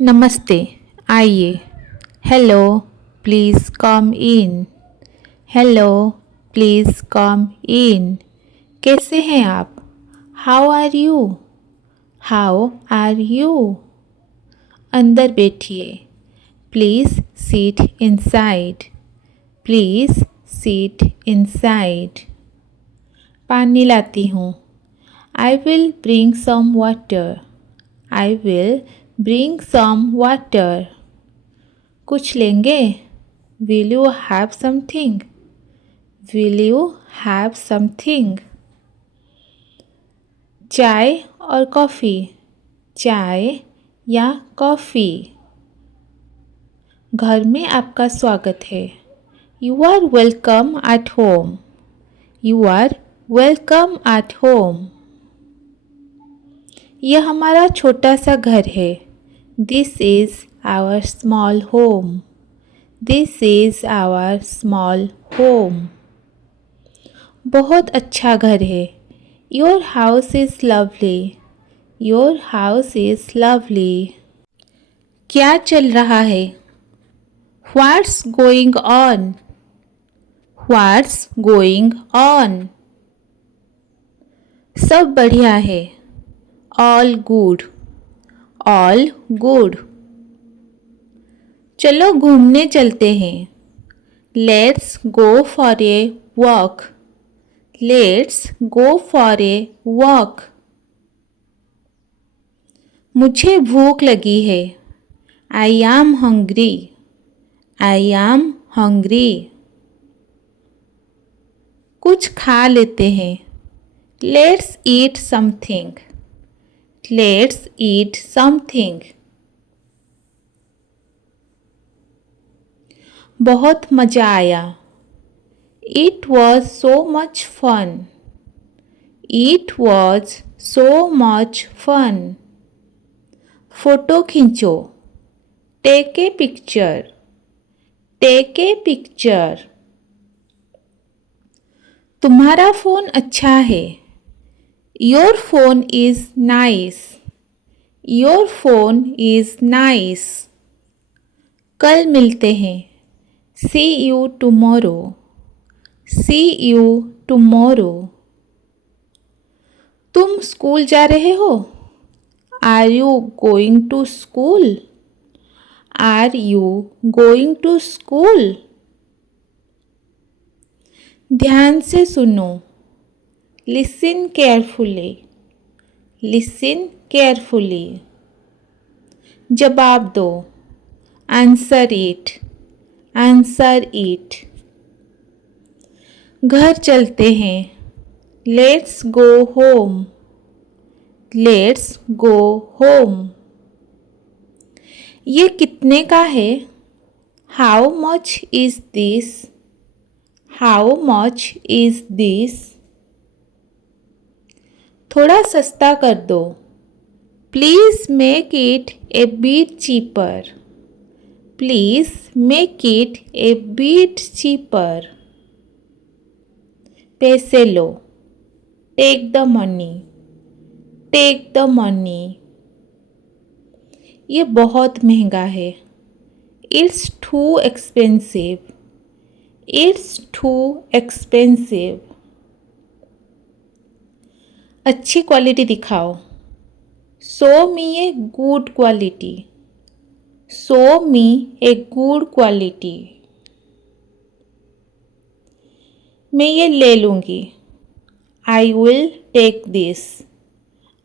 नमस्ते, आइए। Hello, please come in. Hello, please come in. कैसे हैं आप? How are you? How are you? अंदर बैठिए। Please seat inside. Please seat inside. पानी लाती हूँ। I will bring some water. I will bring some water. कुछ लेंगे? Will you have something? Will you have something? चाय और कॉफ़ी? चाय या कॉफ़ी? घर में आपका स्वागत है। You are welcome at home. You are welcome at home. यह हमारा छोटा सा घर है। This is our small home. This is our small home. बहुत अच्छा घर है। Your house is lovely. Your house is lovely. क्या चल रहा है? What's going on? What's going on? सब बढ़िया है। All good. All good. चलो घूमने चलते हैं। Let's go for a walk. Let's go for a walk. मुझे भूख लगी है। I am hungry. I am hungry. कुछ खा लेते हैं। Let's eat something. Let's eat something. बहुत मज़ा आया। It was so much fun. It was so much fun. Photo खींचो। Take a picture. Take a picture. तुम्हारा फ़ोन अच्छा है। Your phone is nice. Your phone is nice. कल मिलते हैं। See you tomorrow. See you tomorrow. तुम school जा रहे हो? Are you going to school? Are you going to school? ध्यान से सुनो। Listen carefully. Listen carefully. जवाब दो। Answer it. Answer it. घर चलते हैं। Let's go home. Let's go home. ये कितने का है? How much is this? How much is this? थोड़ा सस्ता कर दो। Please make it a bit cheaper. Please make it a bit cheaper. पैसे लो। Take the money. Take the money. ये बहुत महंगा है। It's too expensive. It's too expensive. अच्छी क्वालिटी दिखाओ। Show me a good quality. Show me a good quality. मैं ये ले लूँगी। I will take this.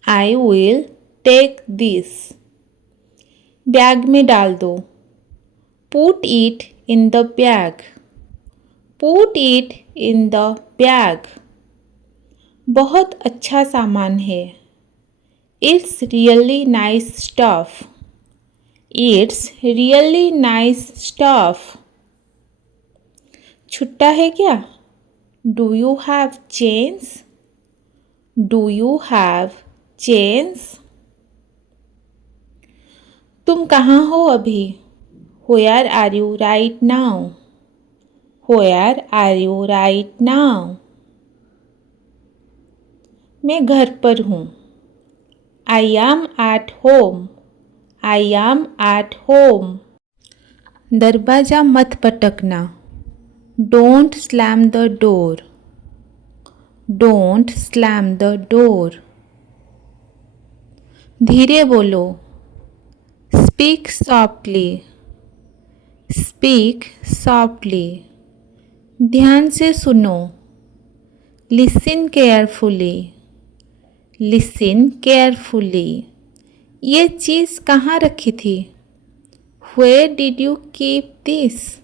I will take this. Bag में डाल दो। Put it in the bag. Put it in the bag. बहुत अच्छा सामान है। It's really nice stuff. It's really nice stuff. छुट्टा है क्या? Do you have change? Do you have chains? तुम कहाँ हो अभी? Where are you right now? Where are you right now? मैं घर पर हूँ। I am at home. I am at home. दरवाजा मत पटकना. Don't slam the door. Don't slam the door. धीरे बोलो. Speak softly. Speak softly. ध्यान से सुनो. Listen carefully. Listen carefully. ये चीज़ कहाँ रखी थी? Where did you keep this?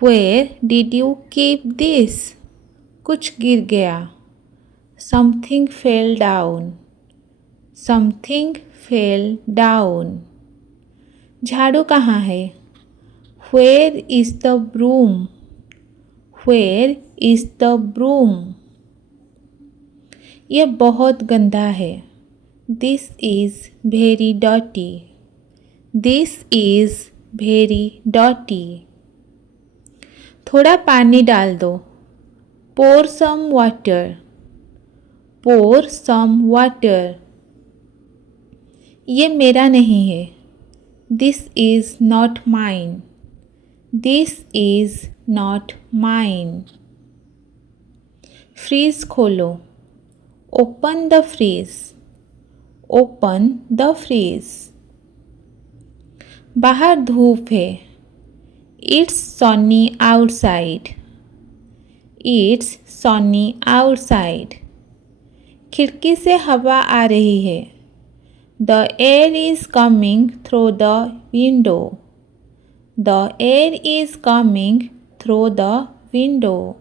Where did you keep this? कुछ गिर गया. Something fell down. Something fell down. झाड़ू कहाँ है? Where is the broom? Where is the broom? ये बहुत गंदा है. This is very dirty. This is very dirty. थोड़ा पानी डाल दो. Pour some water. Pour some water. ये मेरा नहीं है. This is not mine. This is not mine. Fridge खोलो. Open the freeze. Open the freeze. बाहर धूप है. It's sunny outside. It's sunny outside. खिड़की से हवा आ रही है. The air is coming through the window. The air is coming through the window.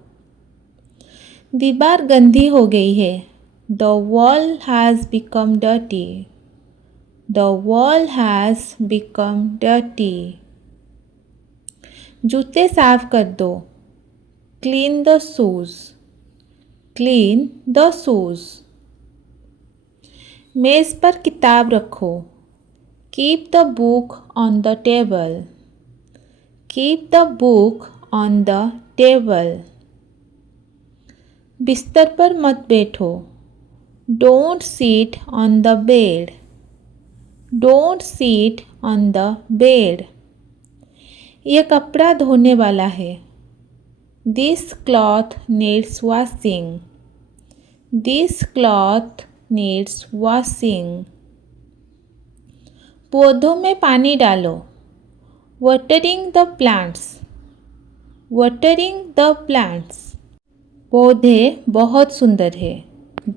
दीवार गंदी हो गई है. The wall has become dirty. The wall has become dirty. जूते साफ कर दो. Clean the shoes. Clean the shoes. मेज़ पर किताब रखो. Keep the book on the table. Keep the book on the table. बिस्तर पर मत बैठो. Don't sit on the bed. Don't sit on the bed. ये कपड़ा धोने वाला है. This cloth needs washing. This cloth needs washing. पौधों में पानी डालो. Watering the plants. Watering the plants. पौधे बहुत सुंदर है.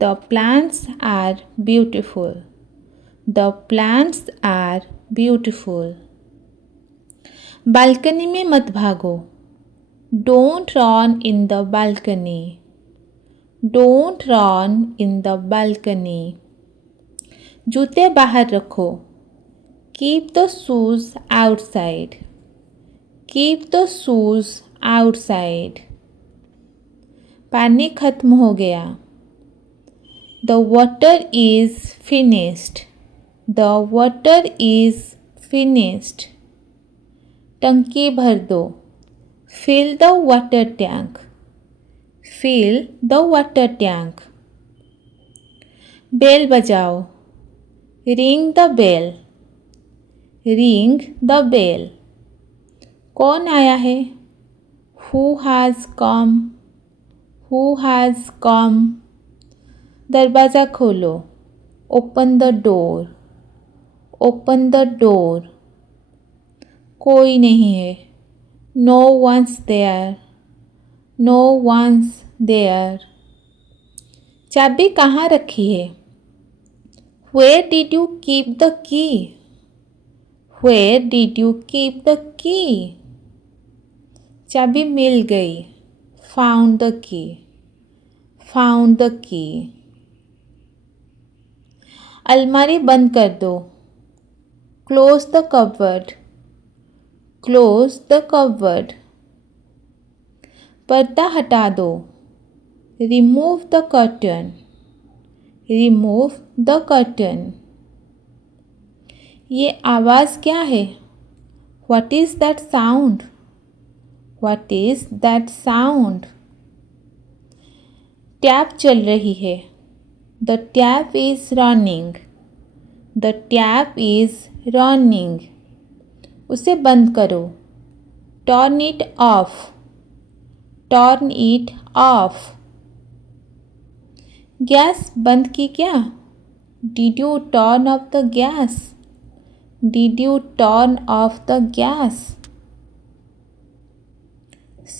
The plants are beautiful. The plants are beautiful. Balcony में मत भागो. Don't run in the balcony. Don't run in the balcony. जूते बाहर रखो. Keep the shoes outside. Keep the shoes outside. पानी खत्म हो गया. The water is finished. The water is finished. टंकी भर दो. Fill the water tank. Fill the water tank. Bell बजाओ. Ring the bell. Ring the bell. कौन आया है? Who has come? Who has come? दरवाज़ा खोलो. Open the door. Open the door. कोई नहीं है. No one's there. No one's there. चाबी कहाँ रखी है? Where did you keep the key? Where did you keep the key? चाबी मिल गई. Found the key. Found the key. अलमारी बंद कर दो. Close the cupboard. Close the cupboard. पर्दा हटा दो. Remove the curtain. Remove the curtain. ये आवाज़ क्या है? What is that sound? What is that sound? Tap चल रही है. The tap is running. The tap is running. उसे बंद करो। Turn it off. Turn it off. Gas बंद की क्या? Did you turn off the gas? Did you turn off the gas?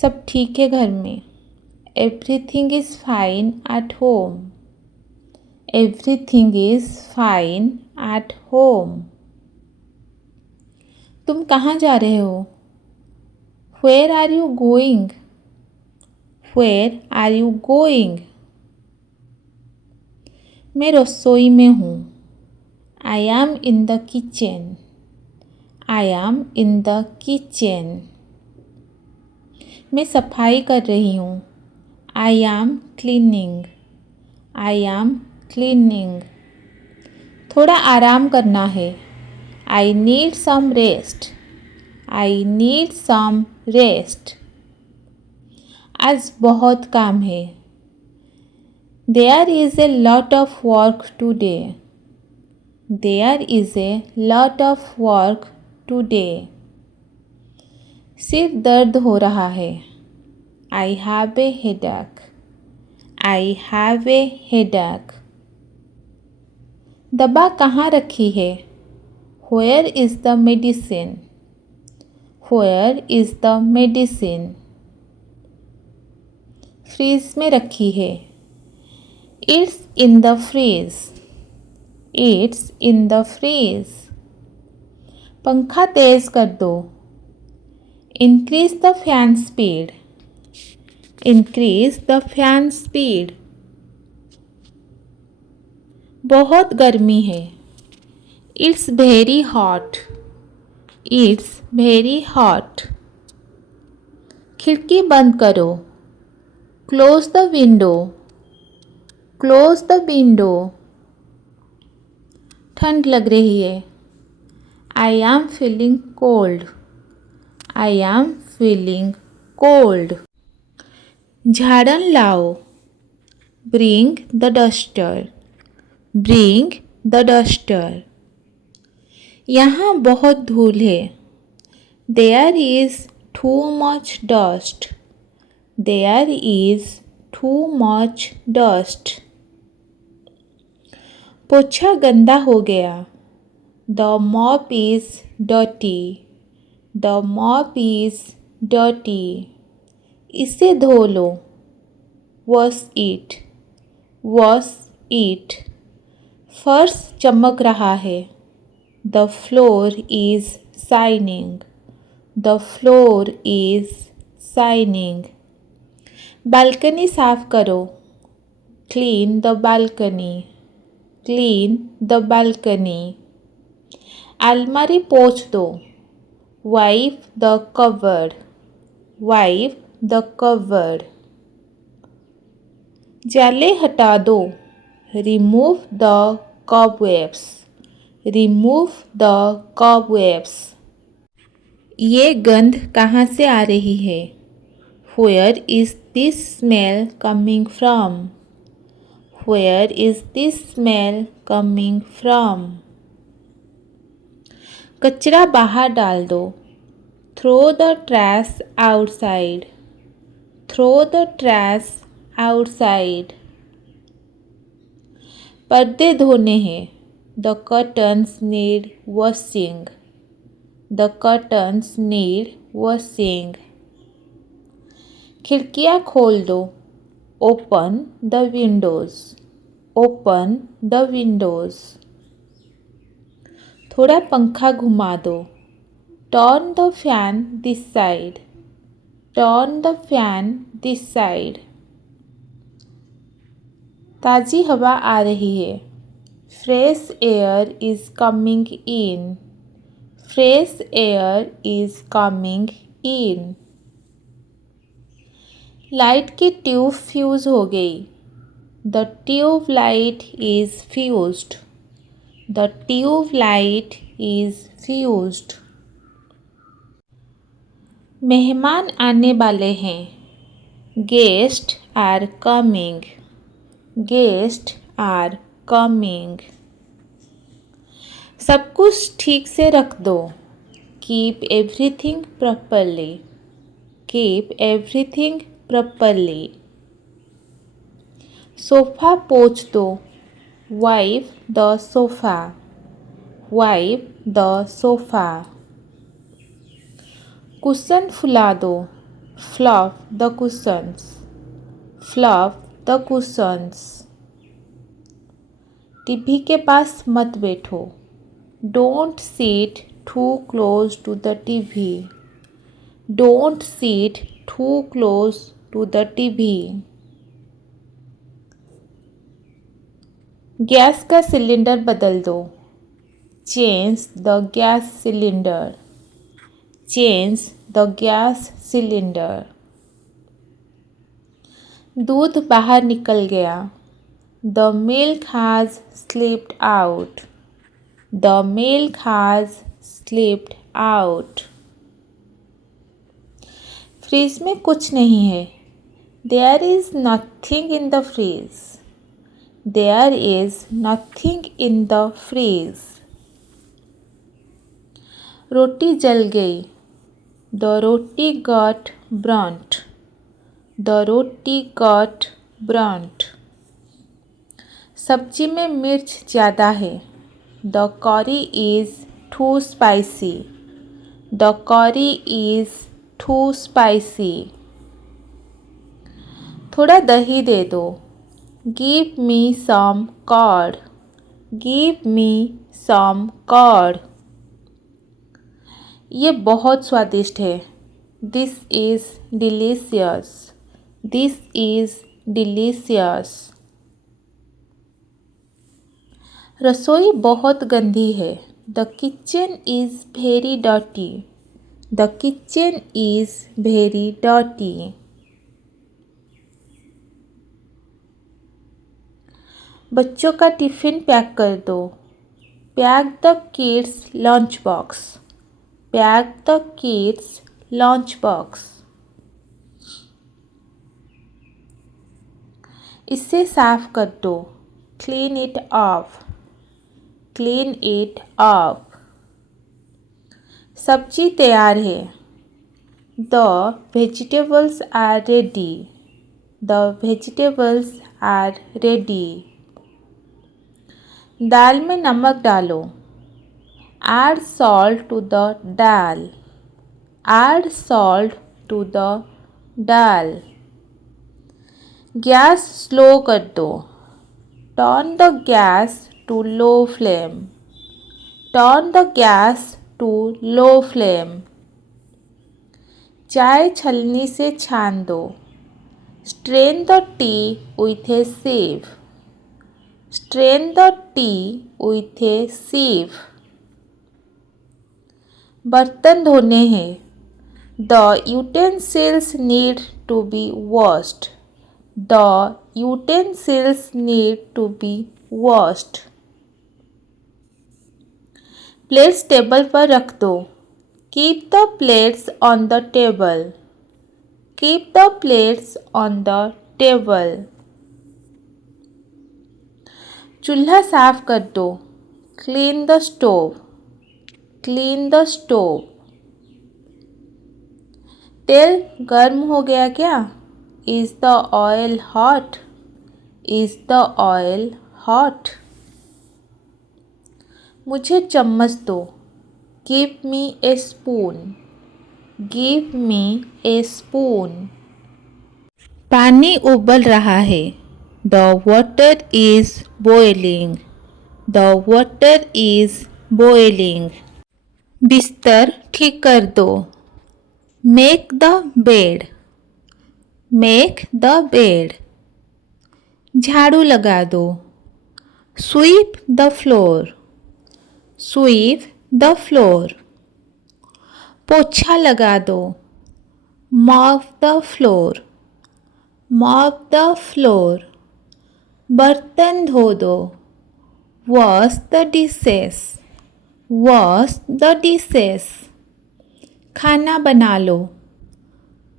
सब ठीक है घर में। Everything is fine at home. Everything is fine at home. तुम कहाँ जा रहे हो? Where are you going? Where are you going? मैं रसोई में हूँ। I am in the kitchen. I am in the kitchen. मैं सफाई कर रही हूँ। I am cleaning. I am cleaning. थोड़ा आराम करना है। I need some rest. I need some rest. आज बहुत काम है। There is a lot of work today. There is a lot of work today. सिर दर्द हो रहा है। I have a headache. I have a headache. दवा कहाँ रखी है? Where is the medicine? Where is the medicine? Fridge में रखी है। It's in the fridge. It's in the fridge. पंखा तेज कर दो। Increase the fan speed. Increase the fan speed. बहुत गर्मी है। It's very hot. It's very hot. खिड़की बंद करो। Close the window. Close the window. ठंड लग रही है। I am feeling cold. I am feeling cold. झाड़न लाओ। Bring the duster. Bring the duster. यहाँ बहुत धूल है। There is too much dust. There is too much dust. पोछा गंदा हो गया। The mop is dirty. The mop is dirty. इसे धो लो। Wash it. Wash it. फर्श चमक रहा है। The floor is shining. The floor is shining. Balcony साफ करो। Clean the balcony. Clean the balcony. अलमारी पोंछ दो। Wipe the cupboard. Wipe the cupboard. जाले हटा दो। Remove the cobwebs. Remove the cobwebs. ये गंध कहाँ से आ रही है? Where is this smell coming from? Where is this smell coming from? कचरा बाहर डाल दो। Throw the trash outside. Throw the trash outside. पर्दे धोने हैं। The curtains need washing. The curtains need washing. खिड़कियाँ खोल दो। Open the windows. Open the windows. थोड़ा पंखा घुमा दो। Turn the fan this side. Turn the fan this side. ताज़ी हवा आ रही है। Fresh air is coming in. Fresh air is coming in. Light की ट्यूब फ्यूज़ हो गई। The tube light is fused. The tube light is fused. मेहमान आने वाले हैं। Guest are coming. Guest are coming. सब कुछ ठीक से रख दो. Keep everything properly. Keep everything properly. Sofa पोंछ दो. Wipe the sofa. Wipe the sofa. Cushion फुला दो. Fluff the cushions. Fluff the cushions. TV के पास मत बैठो. Don't sit too close to the TV. Don't sit too close to the TV. Gas का cylinder बदल दो. Change the gas cylinder. Change the gas cylinder. दूध बाहर निकल गया. The milk has slipped out. The milk has slipped out. Fridge में कुछ नहीं है. There is nothing in the fridge. There is nothing in the fridge. रोटी जल गई. The roti got burnt. The roti got burnt. सब्जी में मिर्च ज़्यादा है. The curry is too spicy. The curry is too spicy. थोड़ा दही दे दो. Give me some curd. Give me some curd. ये बहुत स्वादिष्ट है. This is delicious. This is delicious. रसोई बहुत गंदी है. The kitchen is very dirty. The kitchen is very dirty. बच्चों का टिफ़िन पैक कर दो. Pack the kids' lunch box. Pack the kids' lunch box. इसे साफ कर दो. Clean it up. Clean it up. सब्जी तैयार है. The vegetables are ready. The vegetables are ready. दाल में नमक डालो. Add salt to the dal. Add salt to the dal. Gas slow कर दो. Turn the gas to low flame. Turn the gas to low flame. चाय छलनी से छान दो. Strain the tea with a sieve. Strain the tea with a sieve. बर्तन धोने हैं. The utensils need to be washed. The utensils need to be washed. Plates table पर रख दो. Keep the plates on the table. Keep the plates on the table. चूल्हा साफ कर दो. Clean the stove. Clean the stove. तेल गर्म हो गया क्या? Is the oil hot? Is the oil hot? मुझे चम्मच दो. Give me a spoon. Give me a spoon. पानी उबल रहा है. The water is boiling. The water is boiling. बिस्तर ठीक कर दो. Make the bed. Make the bed. झाड़ू लगा दो. Sweep the floor. Sweep the floor. पोछा लगा दो. Mop the floor. Mop the floor. बर्तन धो दो. Wash the dishes. Wash the dishes. खाना बना लो.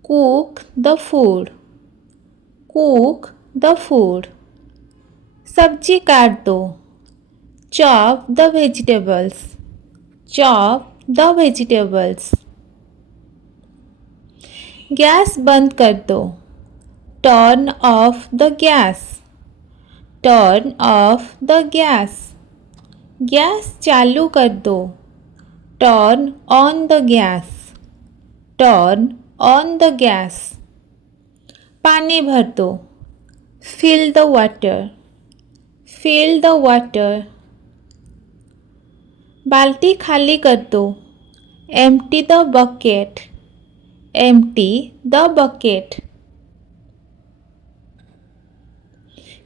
Cook the food. Cook the food. सब्जी काट दो. Chop the vegetables. Chop the vegetables. Gas बंद कर दो. Turn off the gas. Turn off the gas. Gas चालू कर दो. Turn on the gas. Turn on the gas. पानी भर दो. Fill the water. Fill the water. बाल्टी खाली कर दो. Empty the bucket. Empty the bucket.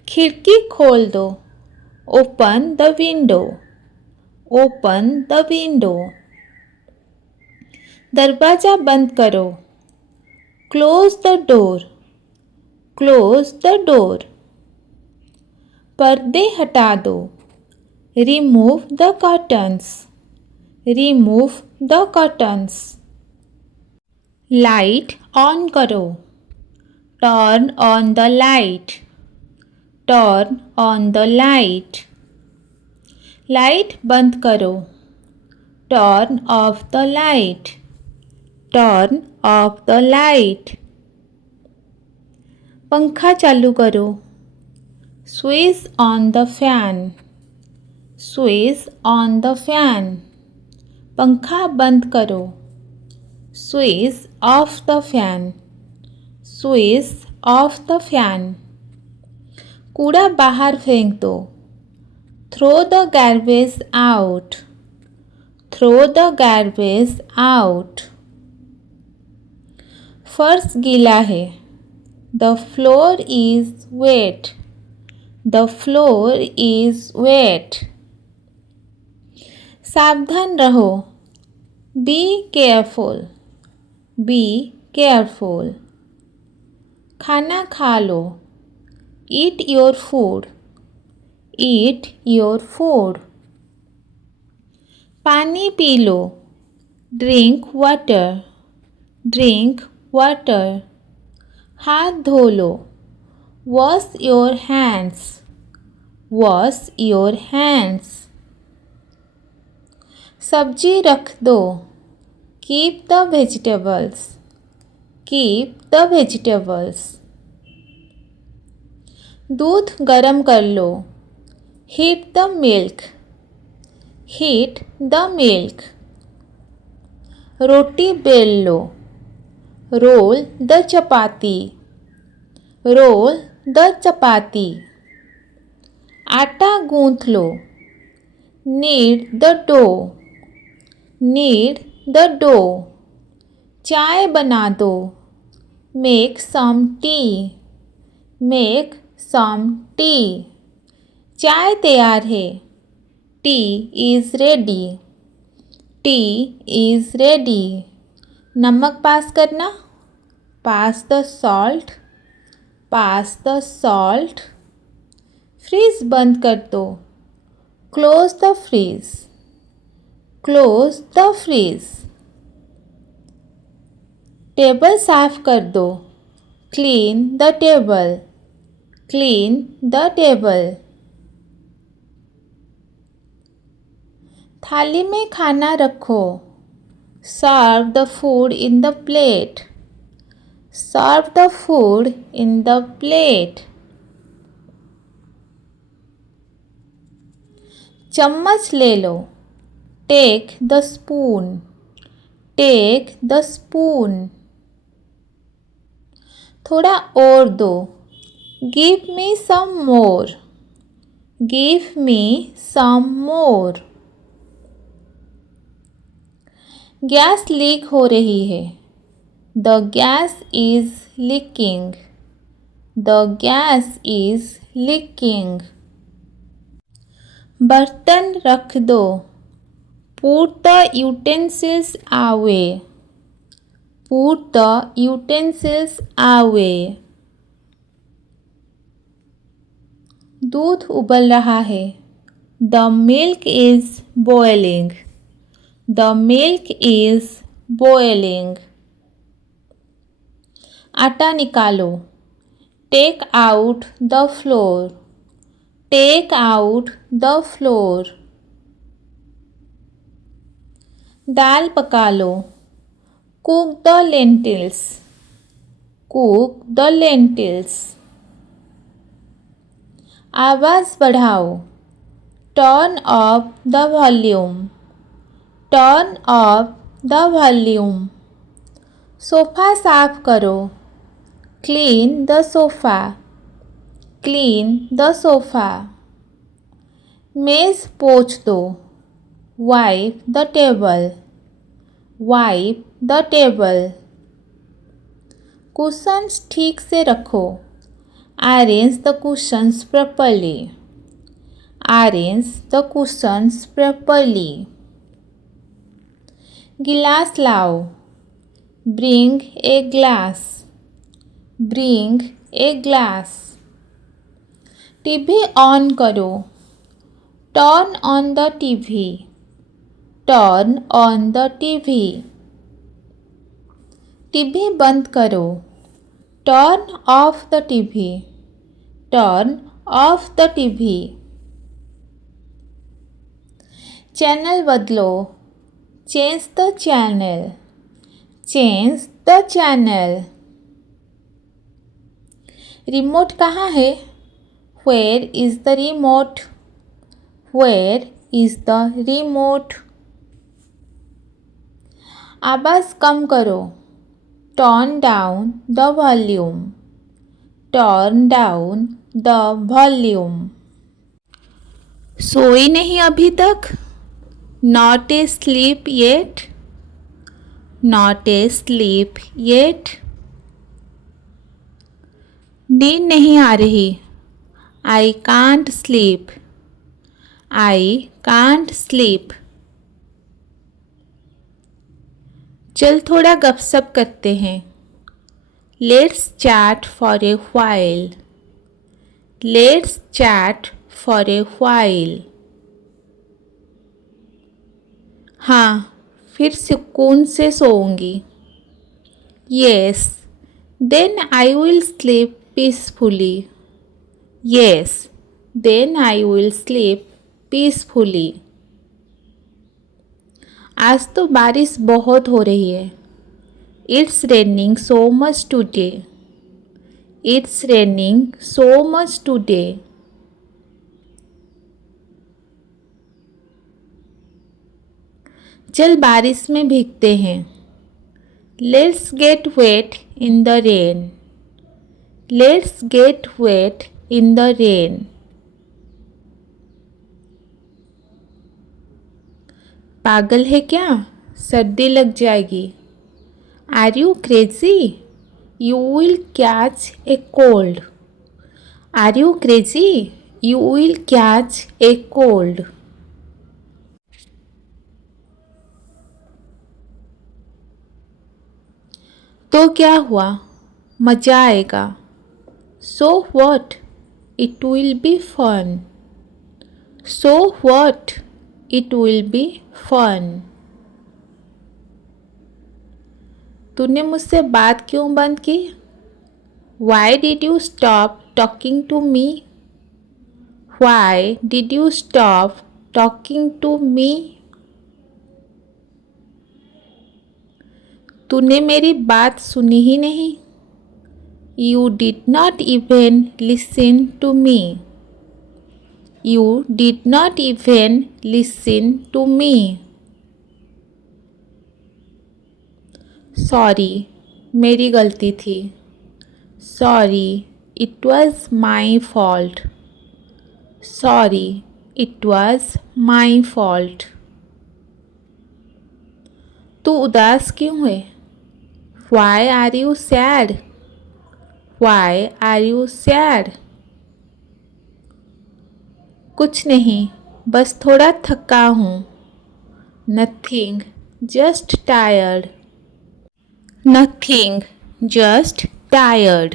खिड़की खोल दो. Open the window. Open the window. दरवाजा बंद करो. Close the door. Close the door. पर्दे हटा दो. Remove the curtains. Remove the curtains. Light on करो. Turn on the light. Turn on the light. Light बंद करो. Turn off the light. Turn off the light. पंखा चालू करो. Switch on the fan. Switch on the fan. पंखा बंद करो. Switch off the fan. Switch off the fan. कूड़ा बाहर फेंक दो. Throw the garbage out. Throw the garbage out. फर्श गीला है. The floor is wet. The floor is wet. सावधान रहो. Be careful. Be careful. खाना खा लो. Eat your food. Eat your food. पानी P low. Drink water. Drink water. हाथ धो लो. Wash your hands. Wash your hands. सब्जी रख दो. Keep the vegetables. Keep the vegetables. दूध गरम कर लो. Heat the milk. Heat the milk. रोटी बेल लो. Roll the chapati. Roll the chapati. आटा गूंथ लो. Knead the dough. Knead the dough. चाय बना दो. Make some tea. Make some tea. चाय तैयार है. Tea is ready. Tea is ready. नमक पास करना. Pass the salt. Pass the salt. Fridge बंद कर दो. Close the freeze. Close the freeze. Table साफ कर दो. Clean the table. Clean the table. थाली में खाना रखो. Serve the food in the plate. Serve the food in the plate. चम्मच ले लो. Take the spoon. Take the spoon. थोड़ा और दो. Give me some more. Give me some more. Gas leak हो रही है. The gas is leaking. The gas is leaking. बर्तन रख दो. Put the utensils away. Put the utensils away. दूध उबल रहा है. The milk is boiling. The milk is boiling. आटा निकालो. Take out the flour. Take out the flour. दाल पका लो। Cook the lentils. Cook the lentils. आवाज़ बढ़ाओ। Turn up the volume. Turn up the volume. Sofa साफ करो। Clean the sofa. Clean the sofa. मेज़ पोंछ दो। Wipe the table. Wipe the table. Cushions ठीक से रखो। Arrange the cushions properly. Arrange the cushions properly. गिलास लाओ। Bring a glass. Bring a glass. TV on करो। Turn on the TV. Turn on the TV. TV बंद करो। Turn off the TV. Turn off the TV. Channel बदलो। Change the channel. Change the channel. Remote कहाँ है? Where is the remote? Where is the remote? आवाज़ कम करो। Turn down the volume. Turn down the volume. सोई नहीं अभी तक? Not asleep yet. Not asleep yet. नींद नहीं आ रही। I can't sleep. I can't sleep. चल थोड़ा गपशप करते हैं। Let's chat for a while. Let's chat for a while. हाँ, फिर सुकून से सोऊंगी। Yes, then I will sleep peacefully. Yes, then I will sleep peacefully. आज तो बारिश बहुत हो रही है। It's raining so much today. It's raining so much today. चल बारिश में भीगते हैं। Let's get wet in the rain. Let's get wet in the rain. पागल है क्या? सर्दी लग जाएगी। Are you crazy? You will catch a cold. Are you crazy? You will catch a cold. तो क्या हुआ? मज़ा आएगा। So what? It will be fun. So what? It will be fun. तूने मुझसे बात क्यों बंद की? Why did you stop talking to me? Why did you stop talking to me? तूने मेरी बात सुनी ही नहीं। You did not even listen to me. You did not even listen to me. Sorry, मेरी गलती थी। Sorry, it was my fault. Sorry, it was my fault. तू उदास क्यों है? Why are you sad? Why are you sad? कुछ नहीं, बस थोड़ा थका हूँ। Nothing, just tired. Nothing, just tired.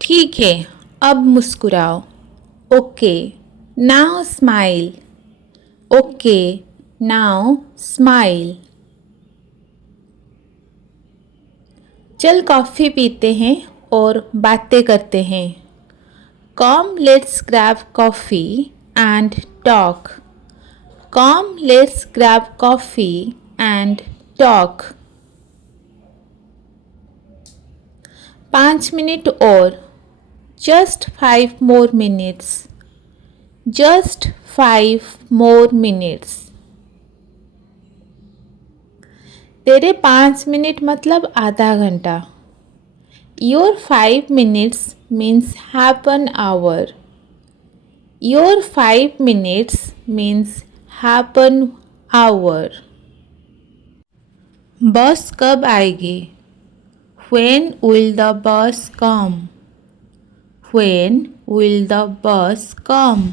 ठीक है, अब मुस्कुराओ। Okay, now smile. Okay, now smile. चल कॉफ़ी पीते हैं और बातें करते हैं। Come, let's grab coffee and talk. Come, let's grab coffee and talk. 5 minute और. Just 5 more minutes. Just 5 more minutes. तेरे 5 मिनट मतलब आधा घंटा. Your 5 minutes means half an hour. Your 5 minutes means half an hour. बस कब आएगी? When will the bus come? When will the bus come?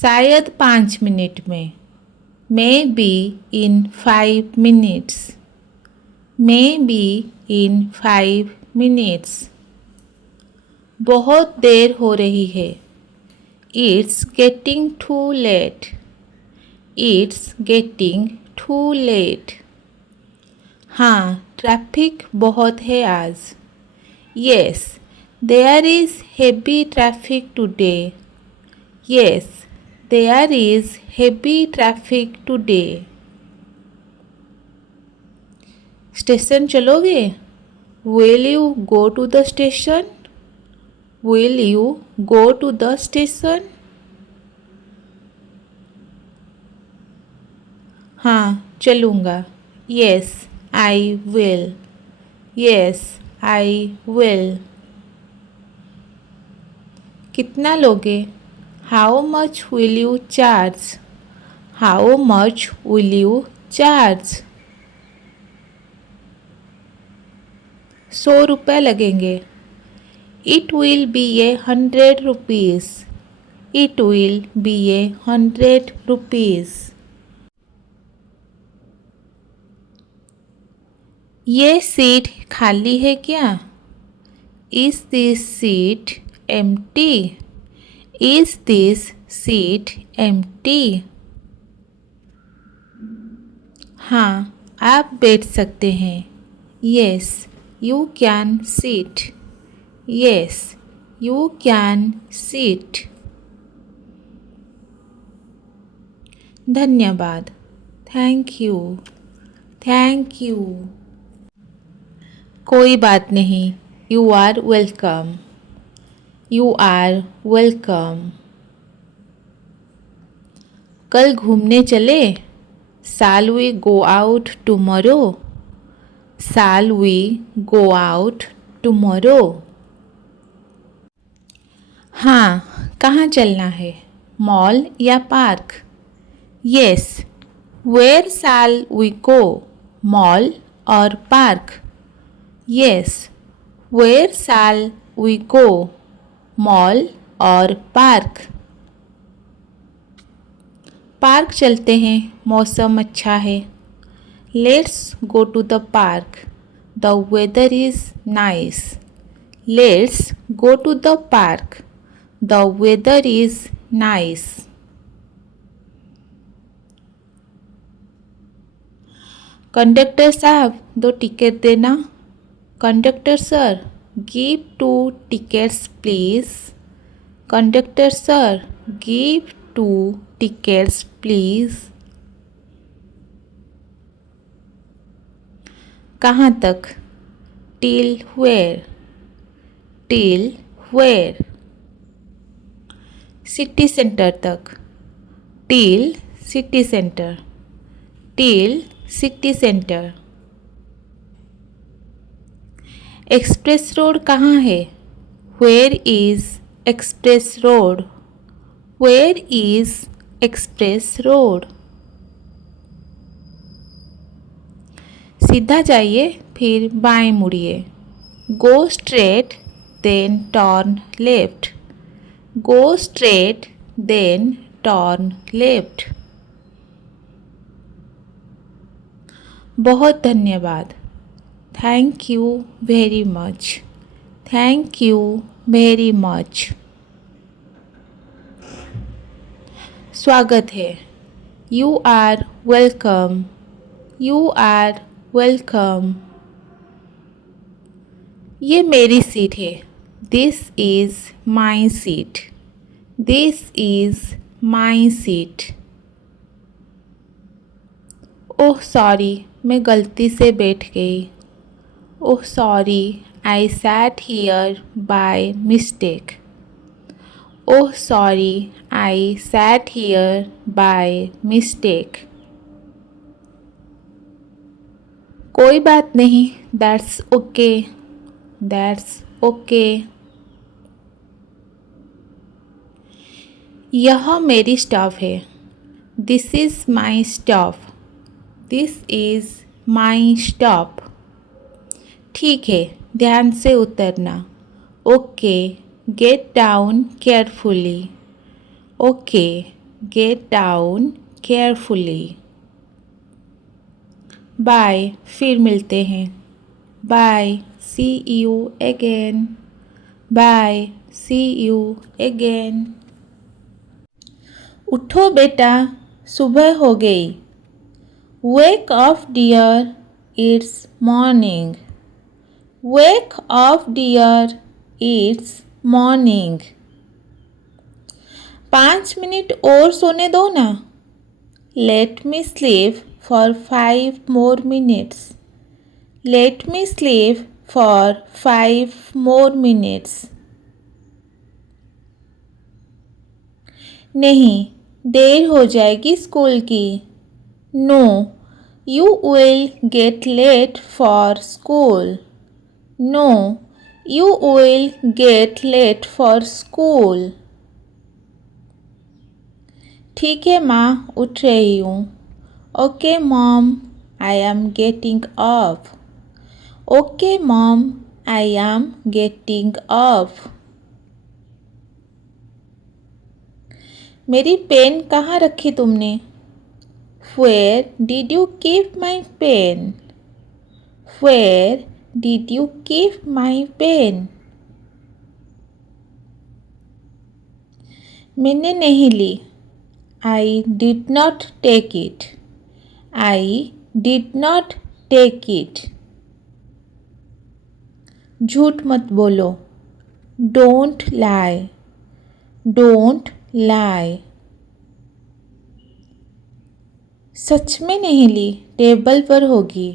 शायद 5 minute में. Maybe in 5 minutes. Maybe in 5 minutes. बहुत देर हो रही है. It's getting too late. It's getting too late. हाँ, ट्रैफिक बहुत है आज. Yes, there is heavy traffic today. Yes, there is heavy traffic today. Station चलोगे? Will you go to the station? Will you go to the station? हाँ, चलूँगा. Yes, I will. Yes, I will. कितना लोगे? How much will you charge? How much will you charge? 100 रुपये लगेंगे. It will be 100 rupees. It will be 100 rupees. ये seat खाली है क्या? Is this seat empty? Is this seat empty? हाँ, आप बैठ सकते हैं. Yes, you can sit. Yes, you can sit. धन्यवाद. Thank you. Thank you. कोई बात नहीं. You are welcome. You are welcome. कल घूमने चले? Shall we go out tomorrow? Shall we go out tomorrow? हाँ, कहाँ चलना है? मॉल या park? Yes. Where shall we go? Mall or park? Yes. Where shall we go? Mall or park? Park चलते हैं, मौसम अच्छा है. Let's go to the park. The weather is nice. Let's go to the park. The weather is nice. Conductor साहब, 2 ticket देना. Conductor sir, give 2 tickets please. Conductor sir, give 2 tickets please. कहाँ तक? Till where? Till where? City centre तक. Till city centre. Till city centre. Express road कहाँ है? Where is express road? Where is express road? सीधा जाइए, फिर बाएं मुड़िए. Go straight, then turn left. Go straight, then turn left. बहुत धन्यवाद. Thank you very much. Thank you very much. स्वागत है. You are welcome. You are welcome. ये मेरी सीट है. This is my seat. This is my seat. Oh sorry, मैं गलती से बैठ गई। Oh sorry, I sat here by mistake. Oh sorry, I sat here by mistake. कोई बात नहीं, दैट्स ओके, दैट्स ओके। यह मेरी स्टॉप है। This is my stop. This is my stop. ठीक है, ध्यान से उतरना। Okay, get down carefully. Okay, get down carefully. Bye, फिर मिलते हैं। Bye, see you again. Bye, see you again. उठो बेटा, सुबह हो गई। Wake up dear, it's morning. Wake up dear, it's morning. 5 minute और सोने दो ना। Let me sleep for 5 more minutes। Let me sleep for 5 more minutes। नहीं, देर हो जाएगी स्कूल की। No, you will get late for school. No, you will get late for school. ठीक है माँ, उठ रही हूँ। Okay mom, I am getting up. Okay mom, I am getting up. मेरी पेन कहाँ रखी तुमने? Where did you keep my pen? Where did you keep my pen? मैंने नहीं ली। I did not take it. I did not take it. झूठ मत बोलो। Don't lie. Don't lie. सच में नहीं ली, टेबल पर होगी।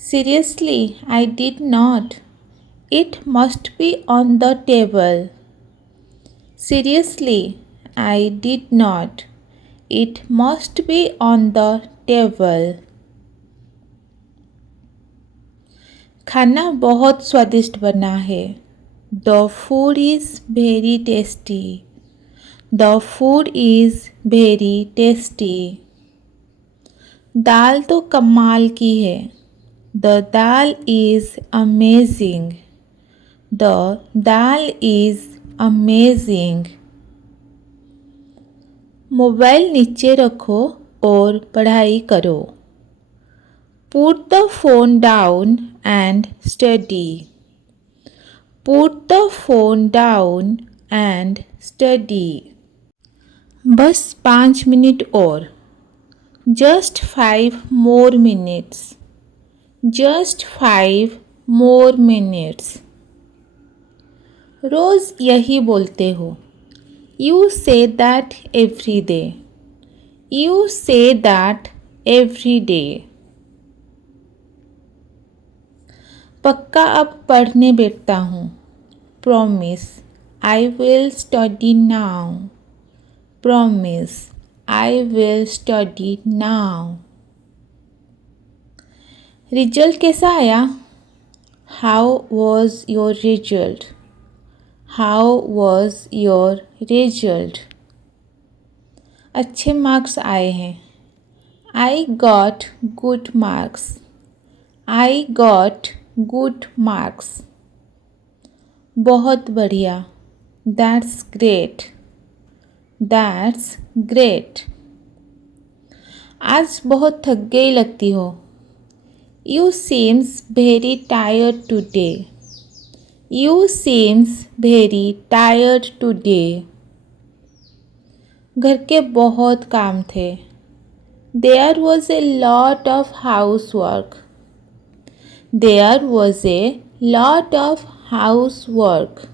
Seriously, I did not. It must be on the table. Seriously, I did not. It must be on the table. खाना बहुत स्वादिष्ट बना है। The food is very tasty. The food is very tasty. दाल तो कमाल की है। The dal is amazing. The dal is amazing. Mobile नीचे रखो और पढ़ाई करो। Put the phone down and study. Put the phone down and study. बस 5 मिनट और। Just 5 more minutes. Just 5 more minutes. रोज़ यही बोलते हो। You say that every day. You say that every day. पक्का अब पढ़ने बैठता हूँ। Promise, I will study now. Promise, I will study now. Result कैसा आया? How was your result? How was your result? अच्छे मार्क्स आए हैं। I got good marks. I got good marks. बहुत बढ़िया। That's great. That's great. आज बहुत थक गई लगती हो। You seems very tired today. You seems very tired today. घर के बहुत काम थे। There was a lot of housework. There was a lot of housework.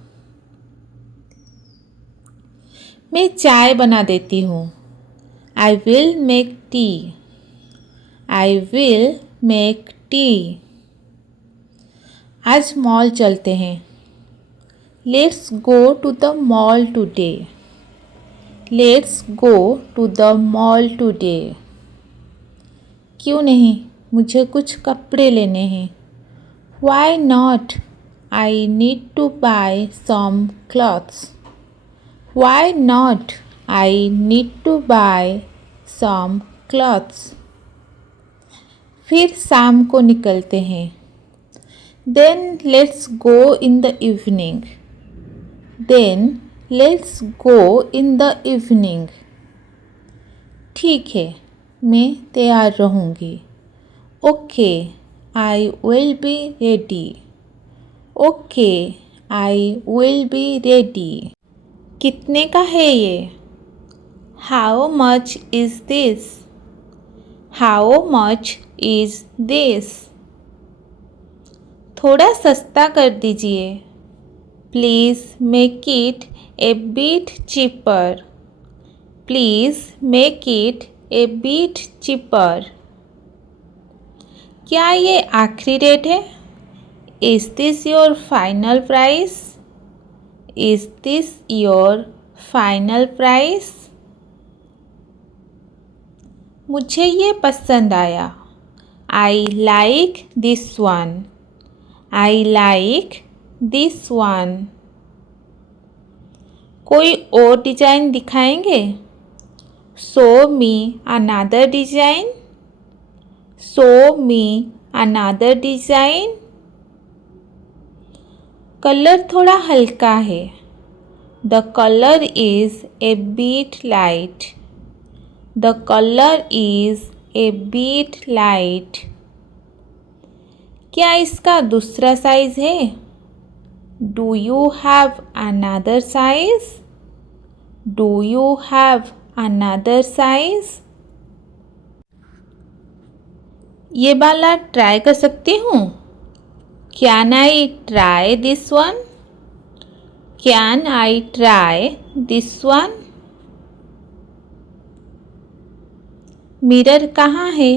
मैं चाय बना देती हूँ। I will make tea. I will make tea. आज मॉल चलते हैं। Let's go to the mall today. Let's go to the mall today. क्यों नहीं, मुझे कुछ कपड़े लेने हैं। Why not, I need to buy some clothes. Why not, I need to buy some clothes. फिर शाम को निकलते हैं। Then let's go in the evening. Then let's go in the evening. ठीक है, मैं तैयार रहूँगी। Okay, I will be ready. Okay, I will be ready. कितने का है ये? How much is this? How much is this? थोड़ा सस्ता कर दीजिए। Please make it a bit cheaper. Please make it a bit cheaper. क्या ये आखिरी रेट है? Is this your final price? Is this your final price? मुझे ये पसंद आया। I like this one. I like this one. कोई और डिज़ाइन दिखाएंगे? Show me another design. Show me another design. Colour थोड़ा हल्का है। The colour is a bit light. The colour is a bit light. क्या इसका दूसरा साइज है? Do you have another size? Do you have another size? ये वाला try कर सकती हूँ? Can I try this one? Can I try this one? Mirror कहाँ है?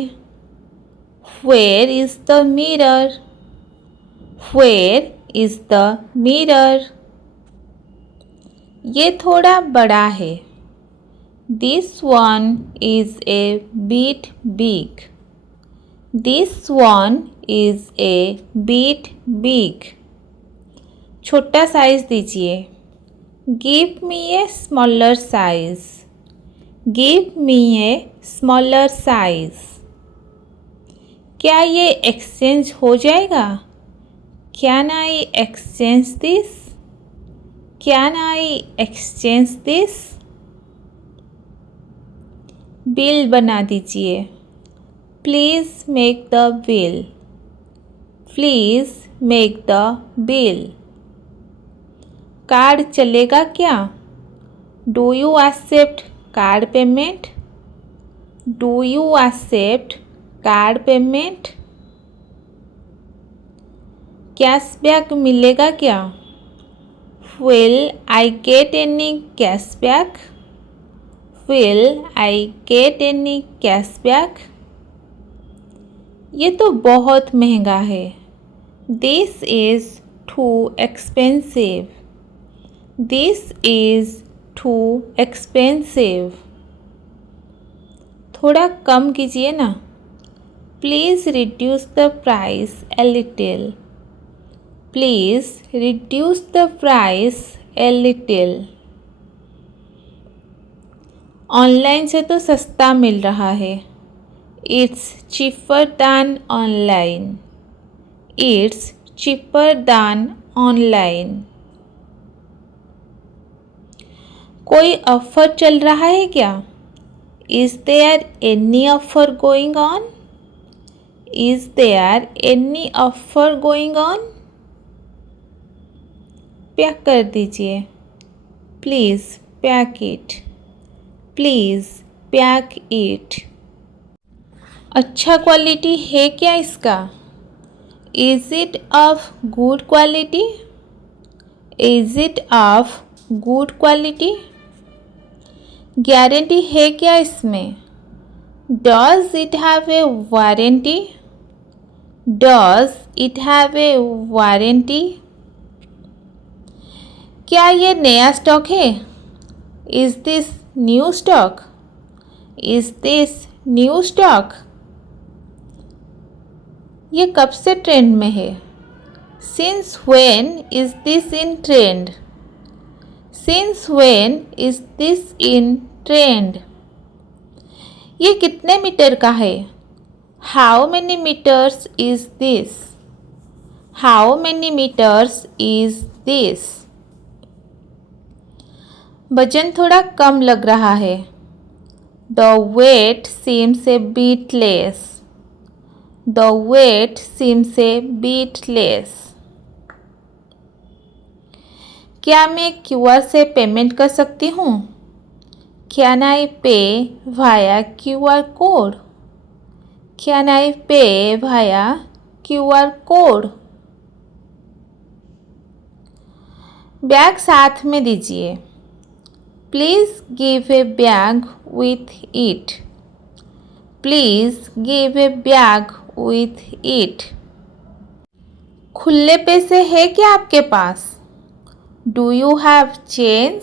Where is the mirror? Where is the mirror? ये थोड़ा बड़ा है। This one is a bit big. This one is a bit big. छोटा size दीजिए। Give me a smaller size. Give me a smaller size. क्या ये exchange हो जाएगा? Can I exchange this? Can I exchange this? Bill बना दीजिए। Please make the bill. Please make the bill. Card चलेगा क्या? Do you accept card payment? Do you accept card payment? Cashback मिलेगा क्या? Will I get any cashback? Will I get any cashback? ये तो बहुत महंगा है। This is too expensive. This is too expensive. थोड़ा कम कीजिए ना। Please reduce the price a little. Please reduce the price a little. Online से तो सस्ता मिल रहा है। It's cheaper than online. It's cheaper than online. कोई ऑफर चल रहा है क्या? Is there any offer going on? Is there any offer going on? Pack कर दीजिए। Please pack it. Please pack it. अच्छा क्वालिटी है क्या इसका? Is it of good quality? Is it of good quality? Guarantee है क्या इसमें? Does it have a warranty? Does it have a warranty? क्या ये नया स्टॉक है? Is this new stock? Is this new stock? ये कब से ट्रेंड में है? Since when is this in trend? Since when is this in trend? ये कितने मीटर का है? How many metres is this? How many metres is this? वजन थोड़ा कम लग रहा है। The weight seems a bit less. The weight seems a bit less. क्या मैं क्यूआर से पेमेंट कर सकती हूँ? Can I pay via QR code? Can I pay via QR code? Bag साथ में दीजिए। Please give a bag with it. Please give a bag with it. खुले पैसे है क्या आपके पास? Do you have change?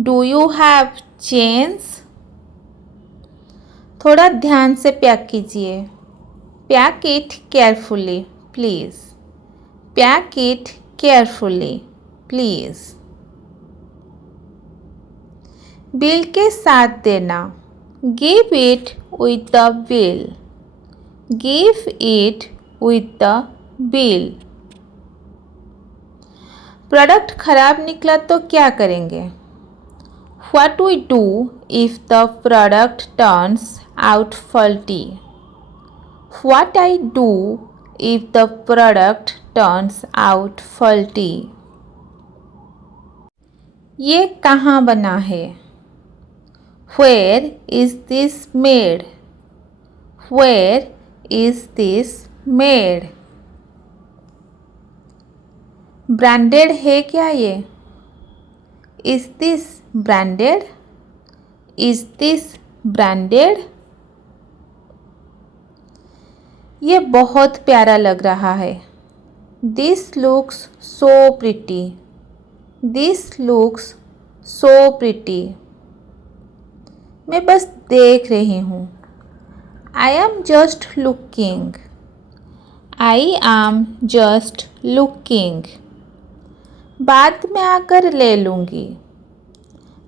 Do you have change? थोड़ा ध्यान से पैक कीजिए। Pack it carefully please. Pack it carefully please. Bill के साथ देना। Give it with the bill. Give it with the bill. Product खराब निकला तो क्या करेंगे? What we do if the product turns out faulty? What I do if the product turns out faulty? ये कहाँ बना है? Where is this made? Where is this made? Branded है क्या ये? Is this branded? Is this branded? ये बहुत प्यारा लग रहा है। This looks so pretty. This looks so pretty. मैं बस देख रही हूँ। I am just looking. I am just looking. बाद में आकर ले लूँगी।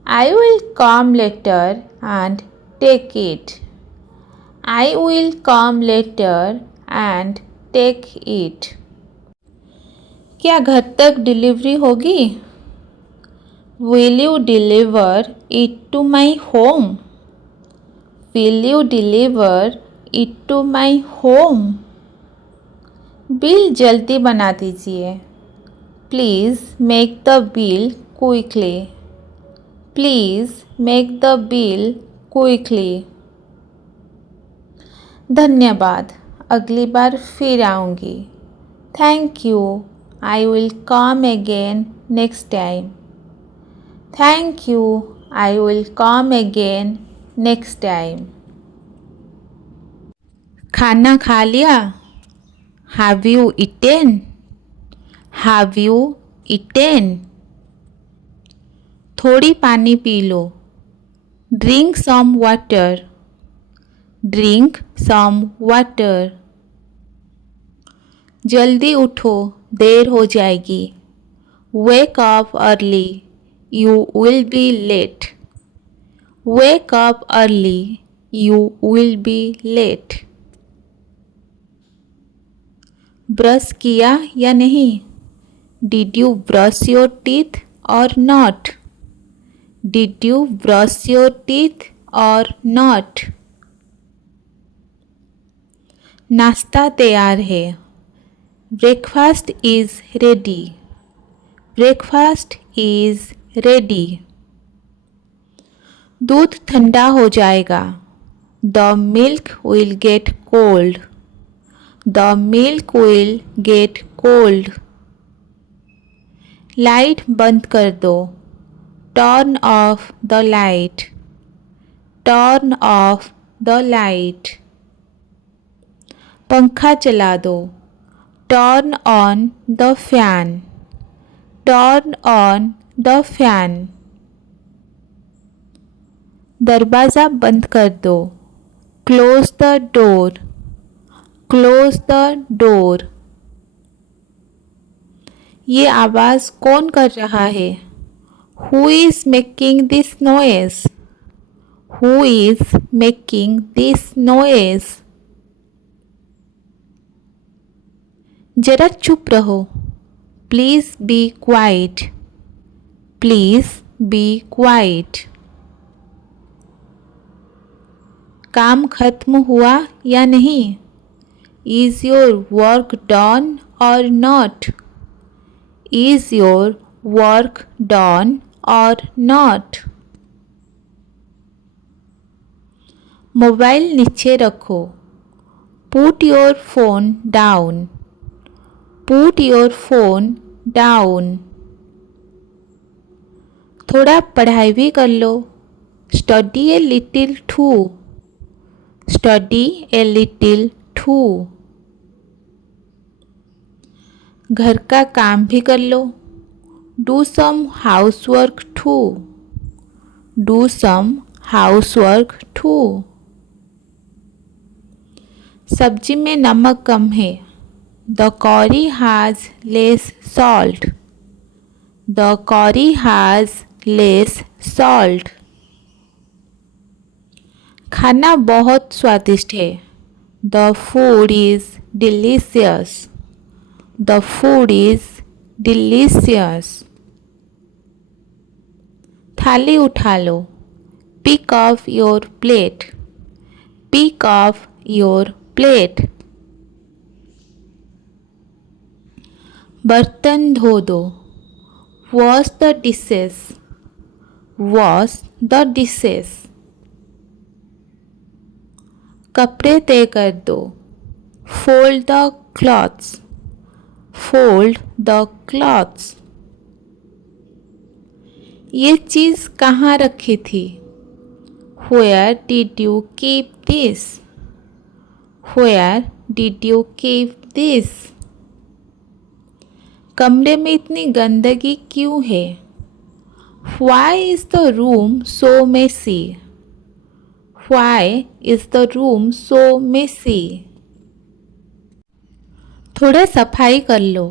I will come later and take it. I will come later and take it. क्या घर तक डिलीवरी होगी? Will you deliver it to my home? Will you deliver it to my home? Bill जल्दी बना दीजिए। Please make the bill quickly. Please make the bill quickly. धन्यवाद, अगली बार फिर आऊँगी। Thank you. I will come again next time. Thank you. I will come again next time. खाना खा लिया? Have you eaten? Have you eaten? थोड़ी पानी P low. Drink some water. Drink some water. जल्दी उठो, देर हो जाएगी। Wake up early. You will be late. Wake up early. You will be late. Brush किया या नहीं? Did you brush your teeth or not? Did you brush your teeth or not? नाश्ता तैयार है। Breakfast is ready. Breakfast is ready. दूध ठंडा हो जाएगा। The milk will get cold. The milk will get cold. Light बंद कर दो। Turn off the light, turn off the light. पंखा चला दो, turn on the fan, turn on the fan. दरवाज़ा बंद कर दो, close the door, close the door. ये आवाज़ कौन कर रहा है? Who is making this noise, who is making this noise. जरा चुप रहो, please be quite, please be quite. काम खत्म हुआ या नहीं? Is your work done or not, is your work done or not. Mobile नीचे रखो, put your phone down, put your phone down. थोड़ा पढ़ाई भी कर लो, study a little too, study a little too. घर का काम भी कर लो, do some housework too, do some housework too. सब्जी में नमक कम है, the curry has less salt, the curry has less salt. खाना बहुत स्वादिष्ट है, the food is delicious, the food is delicious. थाली उठा लो, pick off your plate, pick off your plate. बर्तन धो दो, wash the dishes, wash the dishes. कपड़े तय कर दो, fold the clothes, fold the clothes. ये चीज़ कहाँ रखी थी? Where did you keep this? Where did you keep this? कमरे में इतनी गंदगी क्यों है? Why is the room so messy? Why is the room so messy? थोड़ा सफाई कर लो,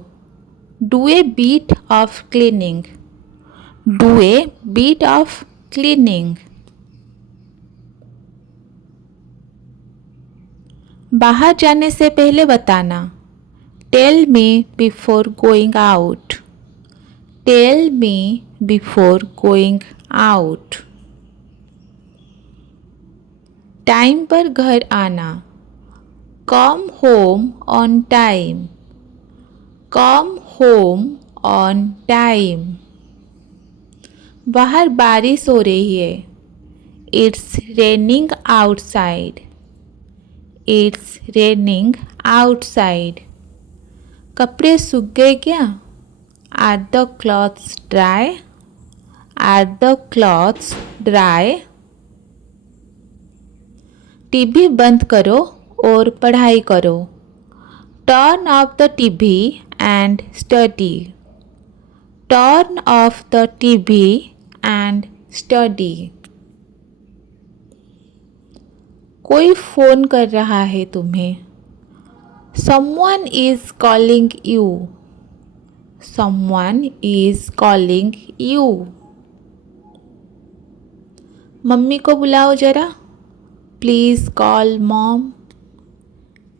do a bit of cleaning, do a bit of cleaning. बाहर जाने से पहले बताना, tell me before going out, tell me before going out. Time पर घर आना, come home on time, come home on time. बाहर बारिश हो रही है, it's raining outside, it's raining outside. कपड़े सूख गए क्या? Are the clothes dry, are the clothes dry. TV बंद करो और पढ़ाई करो, turn off the TV and study, turn off the TV and study. कोई फ़ोन कर रहा है तुम्हें, someone is calling you, someone is calling you। Mummy को बुलाओ जरा, please call mom,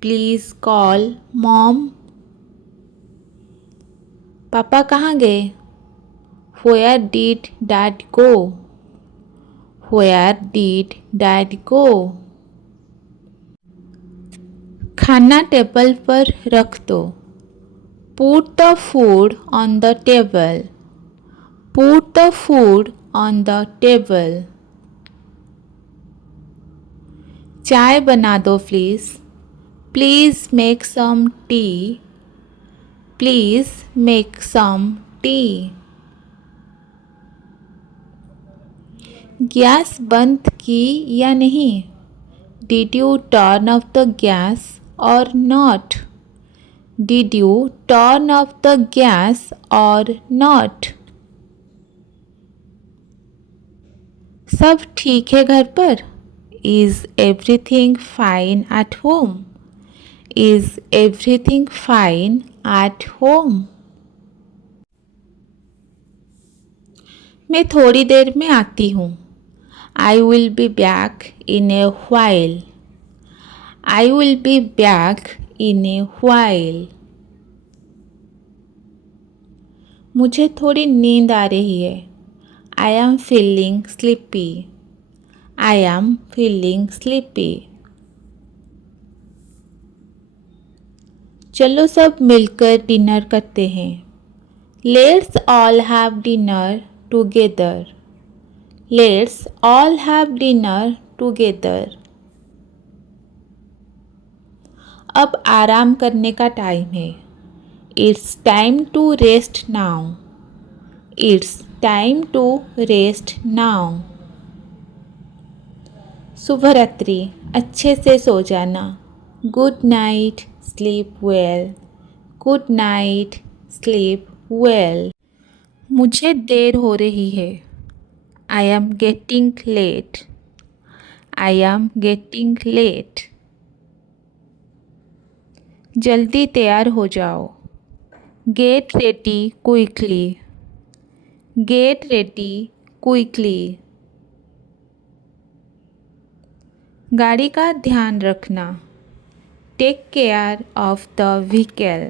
please call mom. पापा कहाँ गए? Where did dad go? Where did dad go? खाना टेबल पर रख दो, put the food on the table, put the food on the table. चाय बना दो please, please make some tea, please make some tea. Gas बंद की या नहीं? Did you turn off the gas or not? Did you turn off the gas or not? सब ठीक है घर पर? Is everything fine at home? Is everything fine at home? मैं थोड़ी देर में आती हूँ। I will be back in a while. I will be back in a while. मुझे थोड़ी नींद आ रही है। I am feeling sleepy. I am feeling sleepy. चलो सब मिलकर डिनर करते हैं। Let's all have dinner together. Let's all have dinner together. अब आराम करने का टाइम है। It's time to rest now. It's time to rest now. शुभ रात्रि, अच्छे से सो जाना। Good night, sleep well. Good night, sleep well. मुझे देर हो रही है। I am getting late. I am getting late. जल्दी तैयार हो जाओ। Get ready quickly. Get ready quickly. गाड़ी का ध्यान रखना। Take care of the vehicle.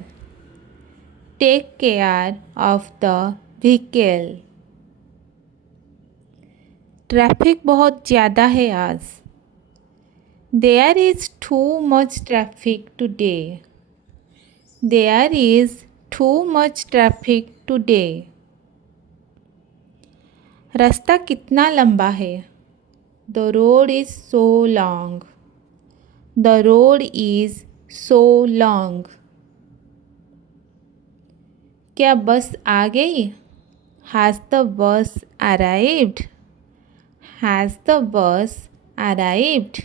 Take care of the vehicle. Traffic बहुत ज़्यादा है आज। There is too much traffic today. There is too much traffic today. रास्ता कितना लंबा है? The road is so long. The road is so long. क्या bus आ गई? Has the bus arrived? Has the bus arrived?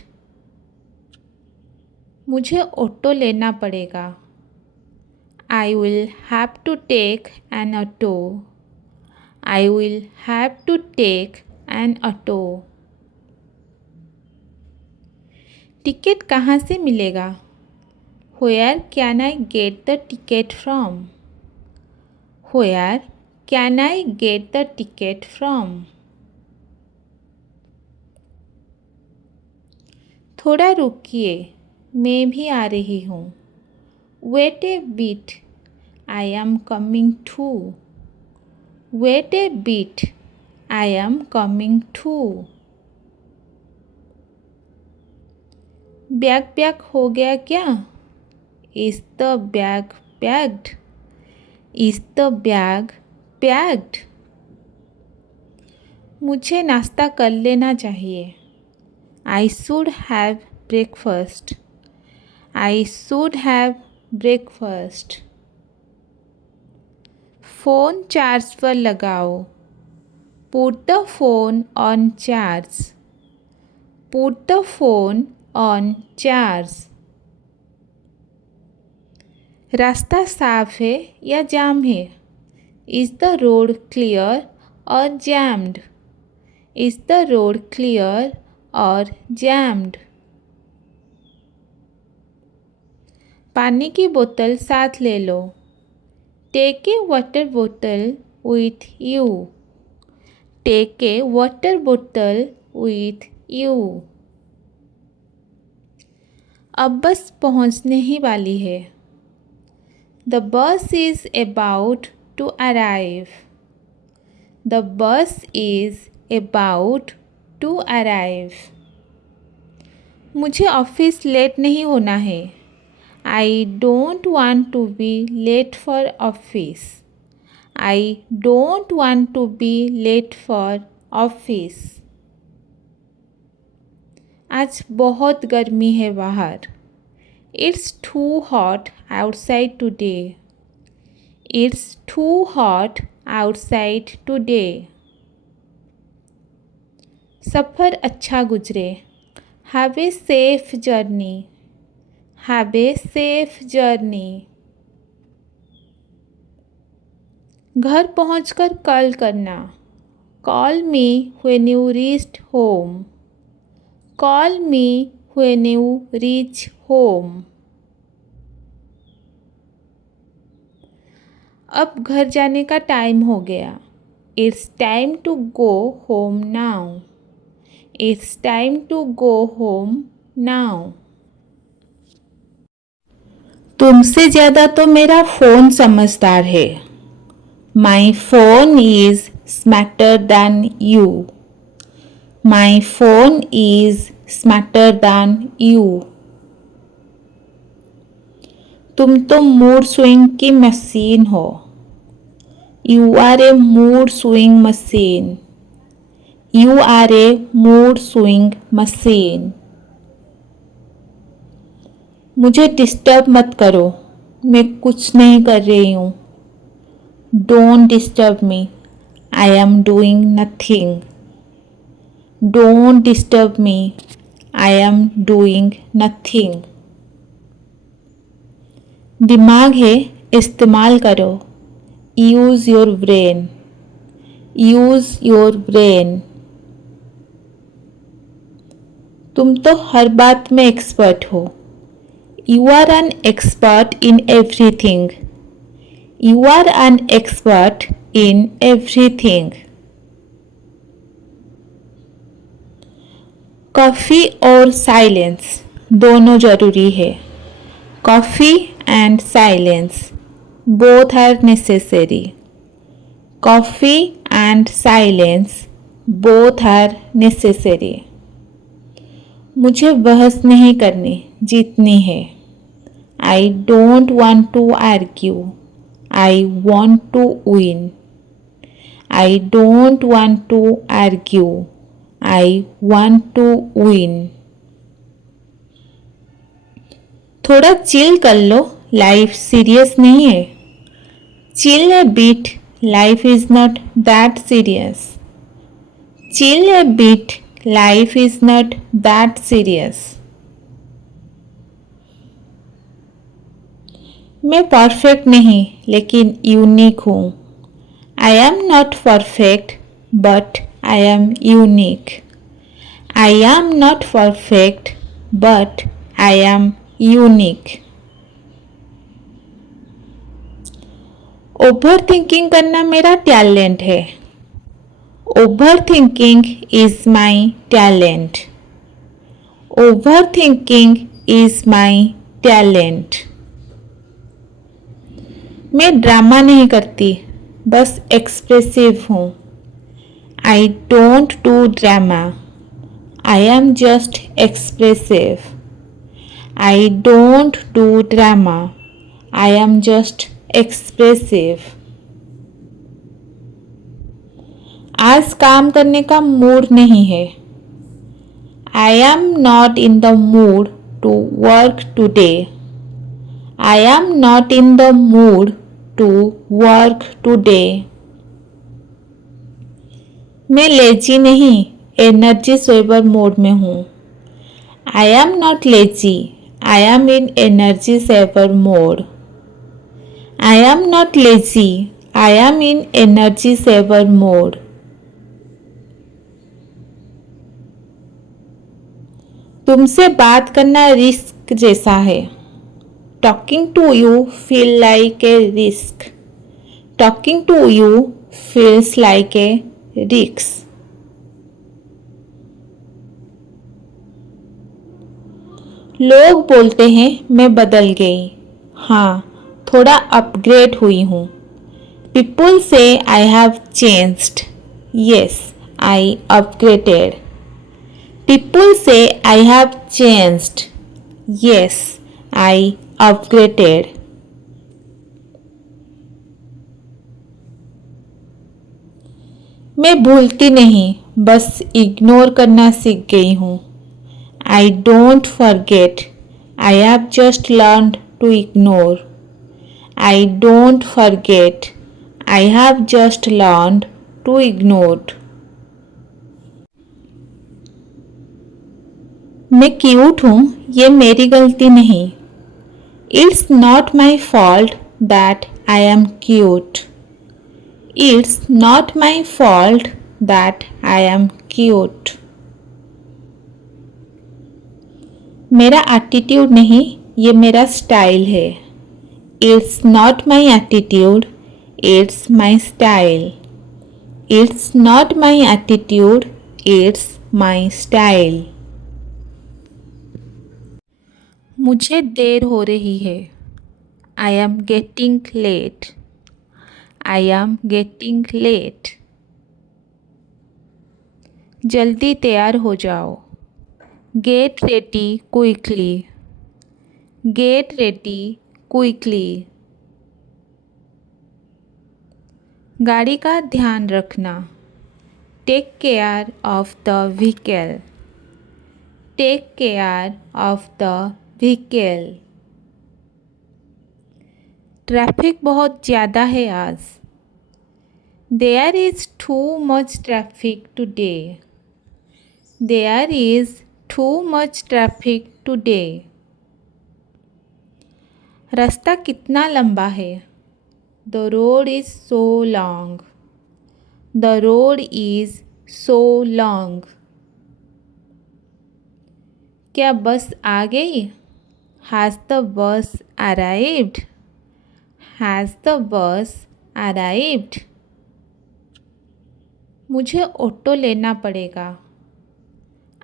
मुझे auto लेना पड़ेगा। I will have to take an auto. I will have to take an auto. Ticket कहाँ से मिलेगा? Where can I get the ticket from? Where can I get the ticket from? थोड़ा रुकिए, मैं भी आ रही हूँ। Wait a bit, I am coming too. Wait a bit, I am coming too. Bag pack हो गया क्या? Is the bag packed? Is the bag packed? मुझे नाश्ता कर लेना चाहिए। I should have breakfast. I should have breakfast. Phone charge पर लगाओ। Put the phone on charge. Put the phone on charge. रास्ता साफ है या जाम है? Is the road clear or jammed? Is the road clear or jammed? पानी की बोतल साथ ले लो। Take a water bottle with you. Take a water bottle with you. अब बस पहुंचने ही वाली है। The bus is about to arrive. The bus is about to arrive. मुझे ऑफिस लेट नहीं होना है। I don't want to be late for office. I don't want to be late for office. आज बहुत गर्मी है बाहर। It's too hot outside today. It's too hot outside today. सफ़र अच्छा गुजरे। Have a safe journey. Have a safe journey. घर पहुंचकर कॉल करना। Call me when you reached home. Call me when you reach home. अब घर जाने का टाइम हो गया। It's time to go home now. It's time to go home now. तुमसे ज़्यादा तो मेरा फ़ोन समझदार है। My phone is smarter than you. My phone is smarter than you. तुम तो मूड स्विंग की मशीन हो। You are a mood swing machine. You are a mood swing machine. मुझे डिस्टर्ब मत करो, मैं कुछ नहीं कर रही हूँ। Don't disturb me, I am doing nothing. Don't disturb me, I am doing nothing. दिमाग है, इस्तेमाल करो। Use your brain. Use your brain. तुम तो हर बात में एक्सपर्ट हो। You are an expert in everything. You are an expert in everything. Coffee और साइलेंस दोनों ज़रूरी है। Coffee and silence both are necessary. Coffee and silence both are necessary. मुझे बहस नहीं करनी, जीतनी है। I don't want to argue. I want to win. I don't want to argue. I want to win. थोड़ा chill कर लो, life serious नहीं है। Chill a bit, life is not that serious. Chill a bit, life is not that serious. मैं perfect नहीं लेकिन unique हूँ। I am not perfect but I am unique. I am not perfect but I am unique. Over thinking करना मेरा talent है। Over thinking is my talent. Over thinking is my talent. मैं drama नहीं करती, बस expressive हूँ। I don't do drama, I am just expressive. I don't do drama, I am just expressive. आज काम करने का मूड नहीं है। I am not in the mood to work today. I am not in the mood to work today. मैं lazy नहीं, energy saver mode में हूँ। I am not lazy, I am in energy saver mode. I am not lazy, I am in energy saver mode. तुमसे बात करना risk जैसा है। Talking to you feel like a risk. Talking to you feels like a risk. लोग बोलते हैं मैं बदल गई। हाँ, थोड़ा अपग्रेड हुई हूँ। People say I have changed. Yes, I upgraded. People say I have changed. Yes, I upgraded. मैं भूलती नहीं, बस इग्नोर करना सीख गई हूँ। I don't forget. I have just learned to ignore. I don't forget. I have just learned to ignore. मैं cute हूँ, ये मेरी गलती नहीं. It's not my fault that I am cute. It's not my fault that I am cute. मेरा attitude नहीं, ये मेरा स्टाइल है. It's not my attitude, it's my style. It's not my attitude, it's my style. मुझे देर हो रही है. I am getting late. I am getting late. जल्दी तैयार हो जाओ. Get ready quickly. Get ready quickly. गाड़ी का ध्यान रखना. Take care of the vehicle. Take care of the vehicle. Traffic बहुत ज़्यादा है आज. There is too much traffic today. There is too much traffic today. रास्ता कितना लंबा है. The road is so long. The road is so long. क्या bus आ गई? Has the bus arrived? Has the bus arrived? मुझे auto लेना पड़ेगा.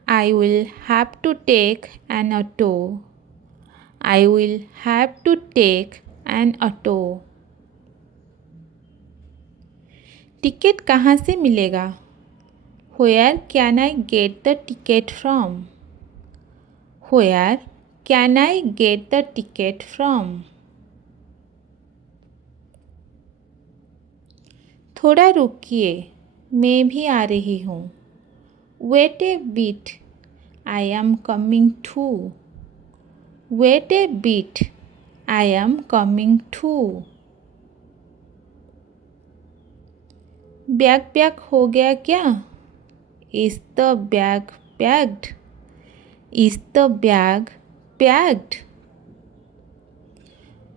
I will have to take an auto. I will have to take an auto. Ticket कहाँ से मिलेगा? Where can I get the ticket from? Where can I get the ticket from? थोड़ा रुकिए, मैं भी आ रही हूँ. Wait a bit, I am coming too. Wait a bit, I am coming too. Bag pack हो गया क्या? Is the bag packed? Is the bag packed?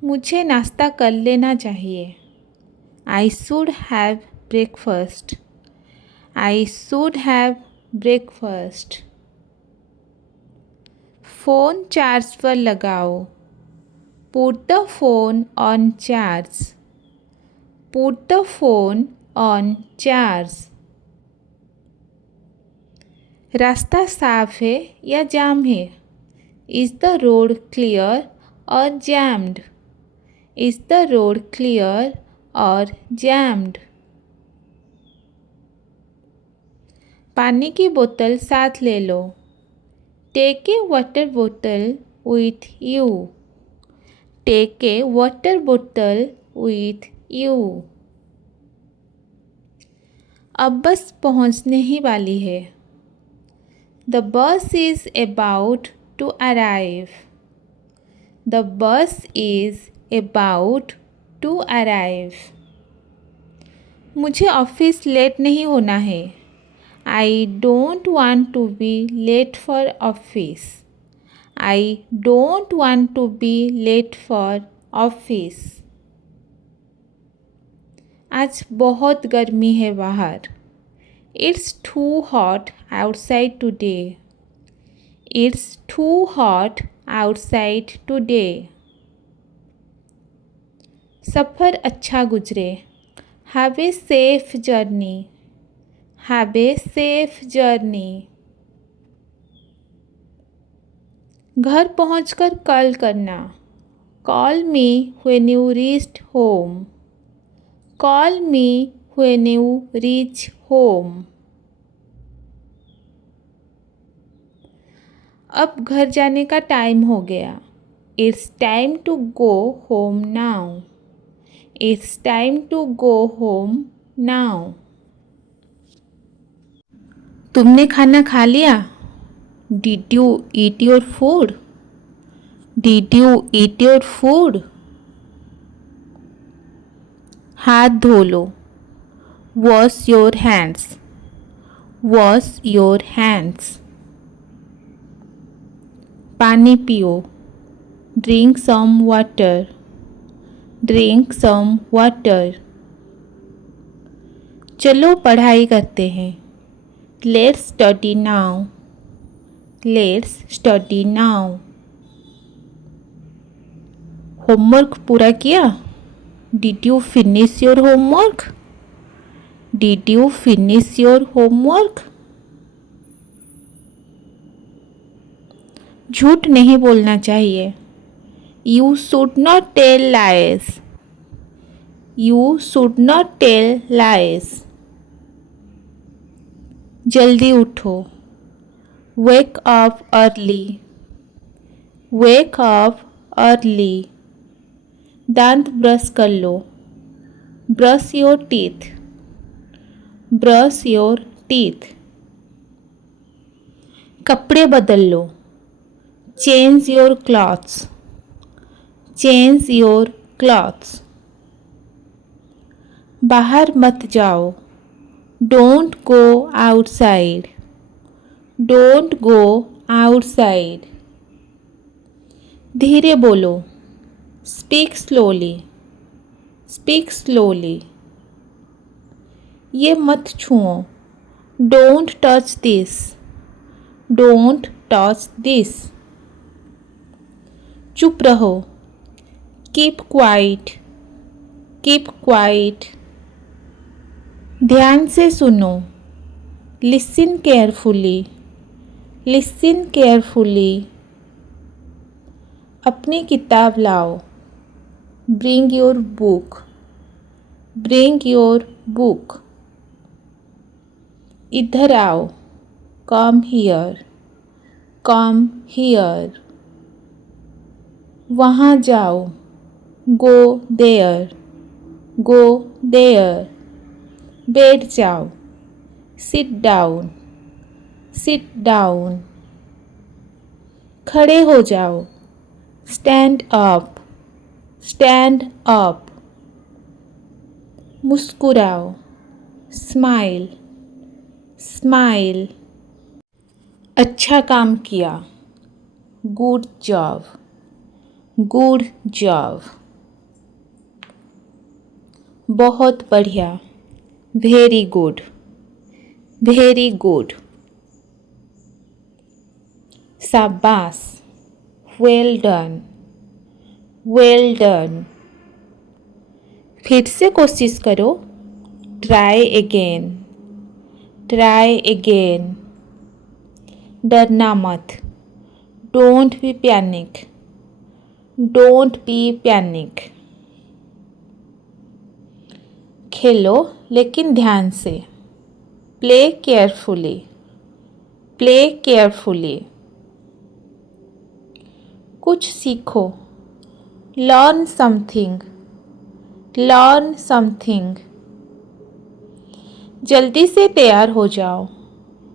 मुझे नाश्ता कर लेना चाहिए. I should have breakfast. I should have breakfast. Phone charge पर लगाओ. Put the phone on charge. Put the phone on charge. रास्ता साफ है या जाम है? Is the road clear or jammed? Is the road clear or jammed? पानी की बोतल साथ ले लो. Take a water bottle with you. Take a water bottle with you. अब बस पहुंचने ही वाली है. The bus is about to arrive. The bus is about to arrive. मुझे ऑफिस लेट नहीं होना है. I don't want to be late for office. I don't want to be late for office. आज बहुत गर्मी है बाहर. It's too hot outside today. It's too hot outside today. सफ़र अच्छा गुजरे. Have a safe journey. Have a safe journey. घर पहुंचकर call करना. Call me when you reach home. Call me when you reach home. अब घर जाने का time हो गया. It's time to go home now. It's time to go home now. तुमने खाना खा लिया? Did you eat your food? Did you eat your food? हाथ धो लो. Wash your hands. Wash your hands. पानी पियो, drink some water, drink some water. चलो पढ़ाई करते हैं, let's study now, let's study now. Homework पूरा किया? Did you finish your homework? Did you finish your homework? झूठ नहीं बोलना चाहिए, you should not tell lies, you should not tell lies. जल्दी उठो, wake up early, wake up early. दांत brush कर लो, brush your teeth, brush your teeth. कपड़े बदल लो, change your clothes, change your clothes. बाहर मत जाओ, don't go outside, don't go outside. धीरे बोलो, स्पीक स्लोली, स्पीक स्लोली। ये मत छुओ, don't touch this, don't touch this. चुप रहो, कीप क्वाइट, कीप क्वाइट। ध्यान से सुनो, लिसन केयरफुली, लिसन केयरफुली। अपनी किताब लाओ, bring your book, bring your book. इधर आओ, कम हियर, कम हियर। वहाँ जाओ, गो देयर, गो देयर। बैठ जाओ, सिट डाउन, सिट डाउन। खड़े हो जाओ, स्टैंड अप, स्टैंड अप। मुस्कुराओ, स्माइल, स्माइल। अच्छा काम किया, गुड जॉब, गुड जॉब। बहुत बढ़िया, वेरी गुड, वेरी गुड। शाबाश, वेल डन, वेल डन। फिर से कोशिश करो, ट्राई अगेन, ट्राई अगेन। डरना मत, don't be panic, don't be panic. खेलो लेकिन ध्यान से, प्ले केयरफुली, प्ले केयरफुली। कुछ सीखो, लर्न समथिंग, लर्न समथिंग। जल्दी से तैयार हो जाओ,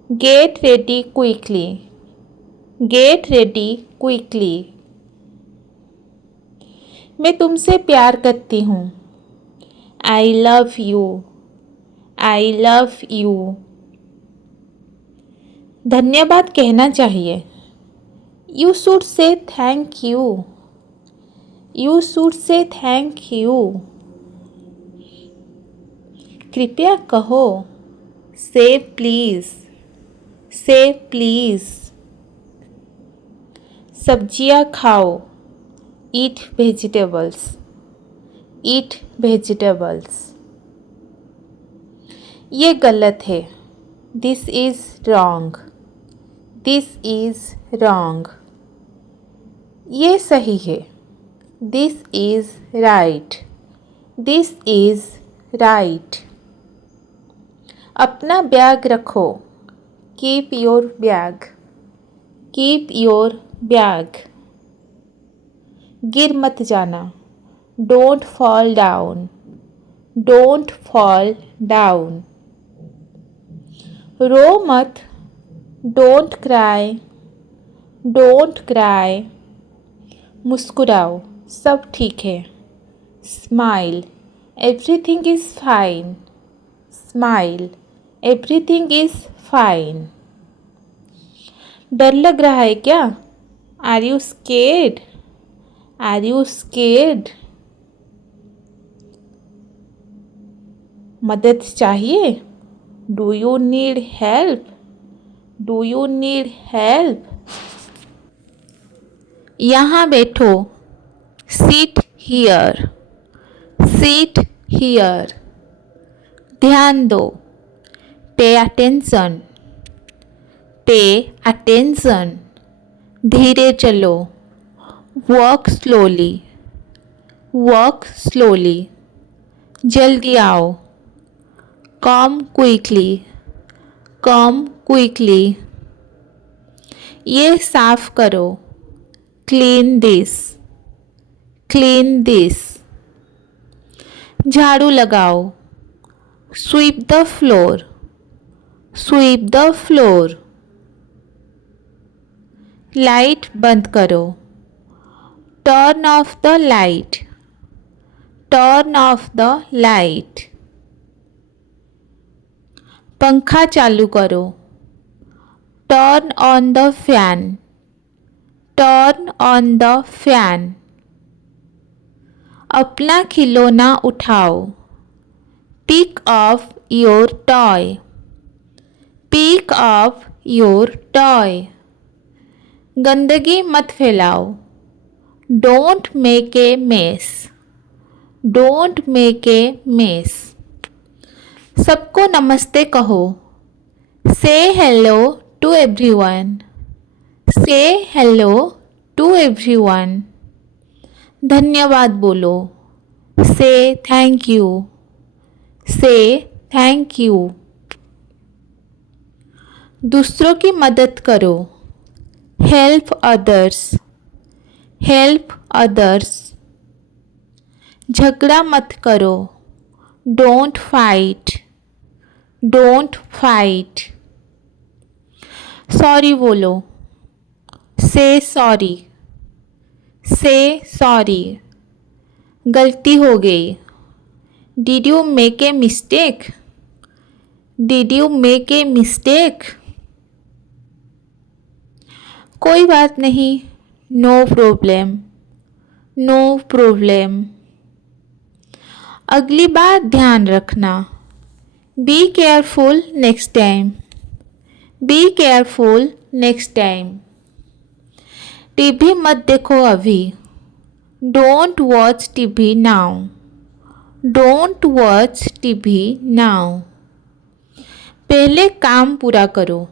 get ready quickly, get ready quickly. मैं तुमसे प्यार करती हूँ, I love you, I love you. धन्यवाद कहना चाहिए, you should say thank you, you should say thank you. कृपया कहो, से प्लीज़, से प्लीज़। सब्जियां खाओ, ईट वेजिटेबल्स, ईट वेजिटेबल्स। ये गलत है, this is wrong, this is wrong. ये सही है, this is right, this is right. अपना बैग रखो, keep your bag, keep your bag. गिर मत जाना, don't fall down, don't fall down. रो मत, डोंट क्राई, डोंट क्राई। मुस्कुराओ, सब ठीक है, smile, everything is fine, smile, everything is fine. डर लग रहा है क्या? Are you scared? Are you scared? मदद चाहिए? Do you need help? Do you need help? यहाँ बैठो। Sit here. Sit here. ध्यान दो। Pay attention. Pay attention. धीरे चलो। Walk slowly. Walk slowly. जल्दी आओ। कम क्विकली। कम क्विकली। ये साफ करो। Clean this. Clean this. झाड़ू लगाओ। Sweep the floor. Sweep the floor. Light बंद करो। Turn off the light. Turn off the light. पंखा चालू करो। Turn on the fan. Turn on the fan. अपना खिलौना उठाओ। Pick up your toy. Pick up your toy. गंदगी मत फैलाओ। Don't make a mess. Don't make a mess. सबको नमस्ते कहो। Say hello to everyone. Say hello to everyone. धन्यवाद बोलो। Say thank you. Say thank you. दूसरों की मदद करो। Help others. Help others. झगड़ा मत करो। Don't fight. Don't fight. Sorry बोलो। Say sorry. Say sorry. गलती हो गई। Did you make a mistake? Did you make a mistake? कोई बात नहीं। No problem. No problem. अगली बार ध्यान रखना। Be careful next time. Be careful next time. TV मत देखो अभी। Don't watch TV now. Don't watch TV now. पहले काम पूरा करो।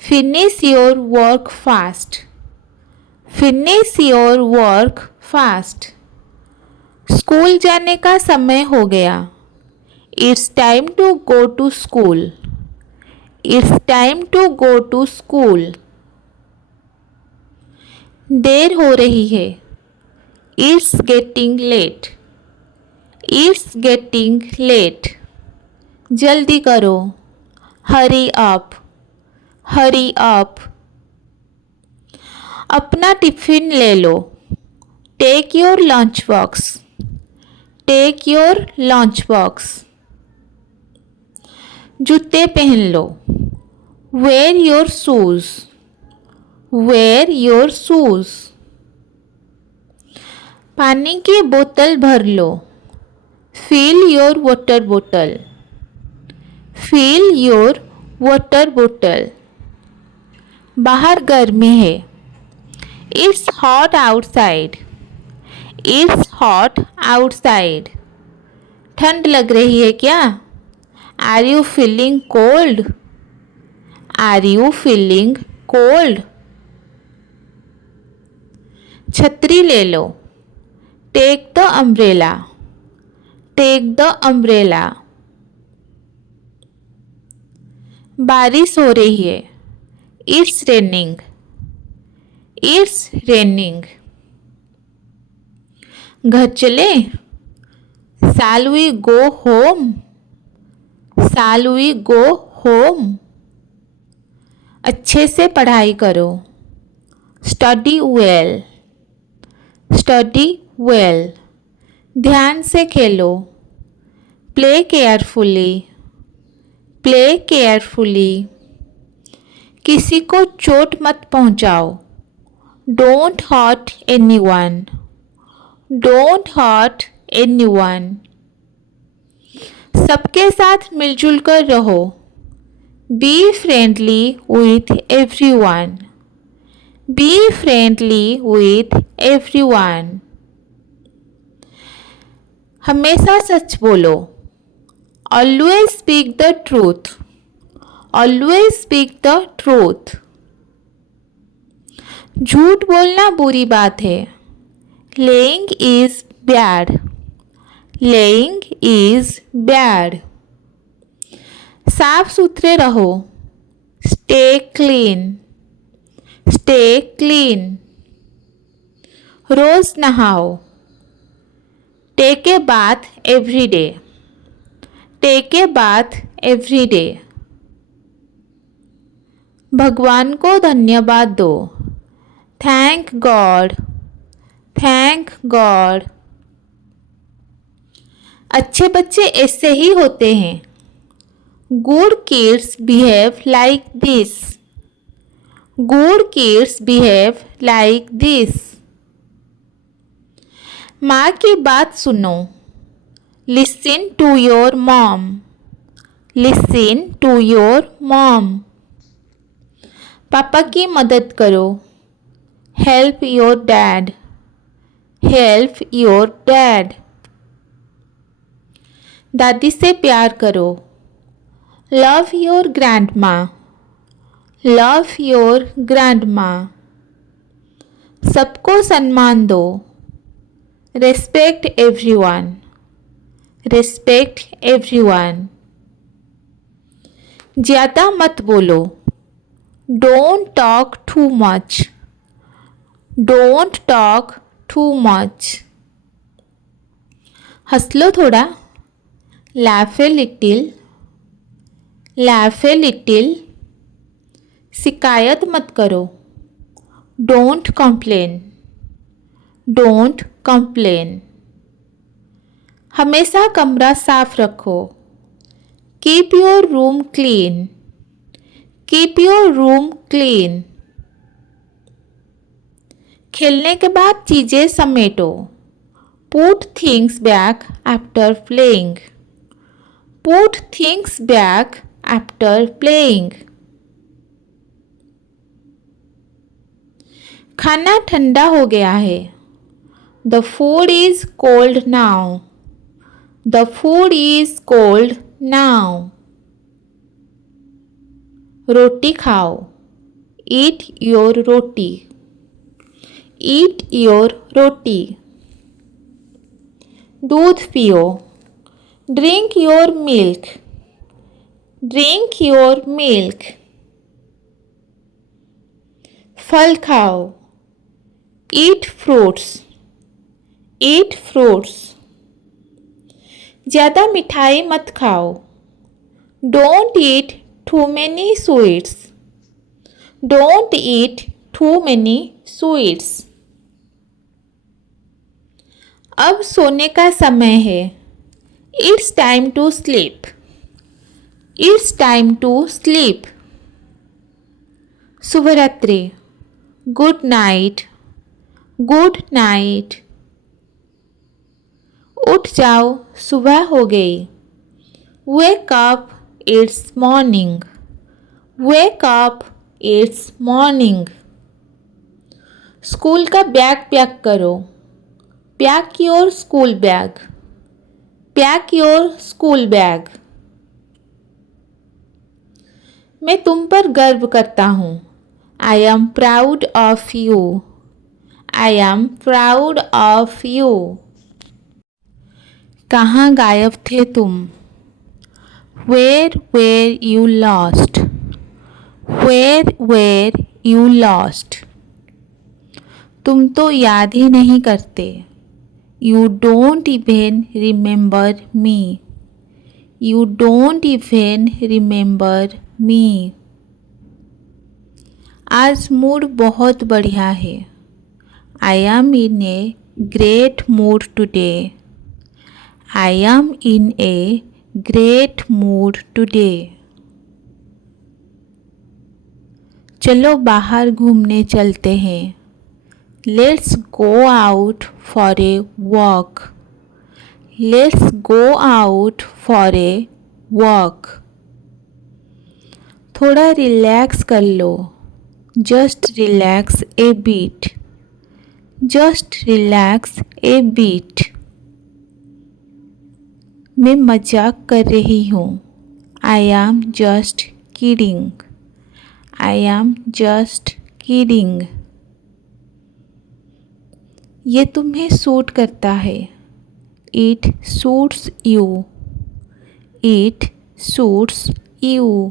Finish your work fast. Finish your work fast. School जाने का समय हो गया। It's time to go to school. It's time to go to school. देर हो रही है। It's getting late. It's getting late. जल्दी करो। Hurry up. Hurry up. अपना टिफिन ले लो। Take your lunch box. Take your lunch box. जूते पहन लो। Wear your shoes. Wear your shoes. पानी की बोतल भर लो। Fill your water bottle. Fill your water bottle. बाहर गर्मी है। It's hot outside. It's hot outside. ठंड लग रही है क्या? Are you feeling cold? Are you feeling cold? छतरी ले लो। Take the umbrella. Take the umbrella. बारिश हो रही है। It's raining. It's raining. घर चले? Shall we go home? Shall we go home? अच्छे से पढ़ाई करो। Study well. Study well. ध्यान से खेलो। Play carefully. Play carefully. किसी को चोट मत पहुंचाओ। Don't hurt anyone. Don't hurt anyone. सबके साथ मिलजुल कर रहो. Be friendly with everyone. Be friendly with everyone. हमेशा सच बोलो. Always speak the truth. Always speak the truth. झूठ बोलना बुरी बात है. Lying is bad. Lying is bad. साफ सुथरे रहो. Stay clean. Stay clean. रोज नहाओ. Take a bath every day. Take a bath every day. भगवान को धन्यवाद दो. Thank God. Thank God. अच्छे बच्चे ऐसे ही होते हैं. Good kids behave like this. Good kids behave like this. माँ की बात सुनो. Listen to your mom. Listen to your mom. पापा की मदद करो. Help your dad. Help your dad. दादी से प्यार करो. Love your grandma. Love your grandma. सबको सम्मान दो. Respect everyone. Respect everyone. ज़्यादा मत बोलो. Don't talk too much. Don't talk too much. हंस लो थोड़ा. Laugh a little. Laugh a little. शिकायत मत करो. Don't complain. Don't complain. हमेशा कमरा साफ रखो. Keep your room clean. Keep your room clean. खेलने के बाद चीज़ें समेटो. Put things back after playing. Put things back after playing. खाना ठंडा हो गया है. The food is cold now. The food is cold now. रोटी खाओ. Eat your roti. Eat your roti. दूध पियो. Drink your milk. Drink your milk. फल खाओ. Eat fruits. Eat fruits. ज़्यादा मिठाई मत खाओ. Don't eat too many sweets. Don't eat too many sweets. अब सोने का समय है. It's time to sleep. It's time to sleep. शुभ रात्रि. Good night. Good night. उठ जाओ, सुबह हो गई. Wake up, it's morning. Wake up, it's morning. School का बैग पैक करो. Pack your school bag. Pack your school bag. मैं तुम पर गर्व करता हूँ. I am proud of you. I am proud of you. कहाँ गायब थे तुम? Where were you lost? Where were you lost? तुम तो याद ही नहीं करते. You don't even remember me. You don't even remember me. आज मूड बहुत बढ़िया है. I am in a great mood today. I am in a great mood today. चलो बाहर घूमने चलते हैं. Let's go out for a walk. Let's go out for a walk. थोड़ा रिलैक्स कर लो. Just relax a bit. Just relax a bit. मैं मजाक कर रही हूँ. I am just kidding. I am just kidding. ये तुम्हें सूट करता है. It suits you. It suits you.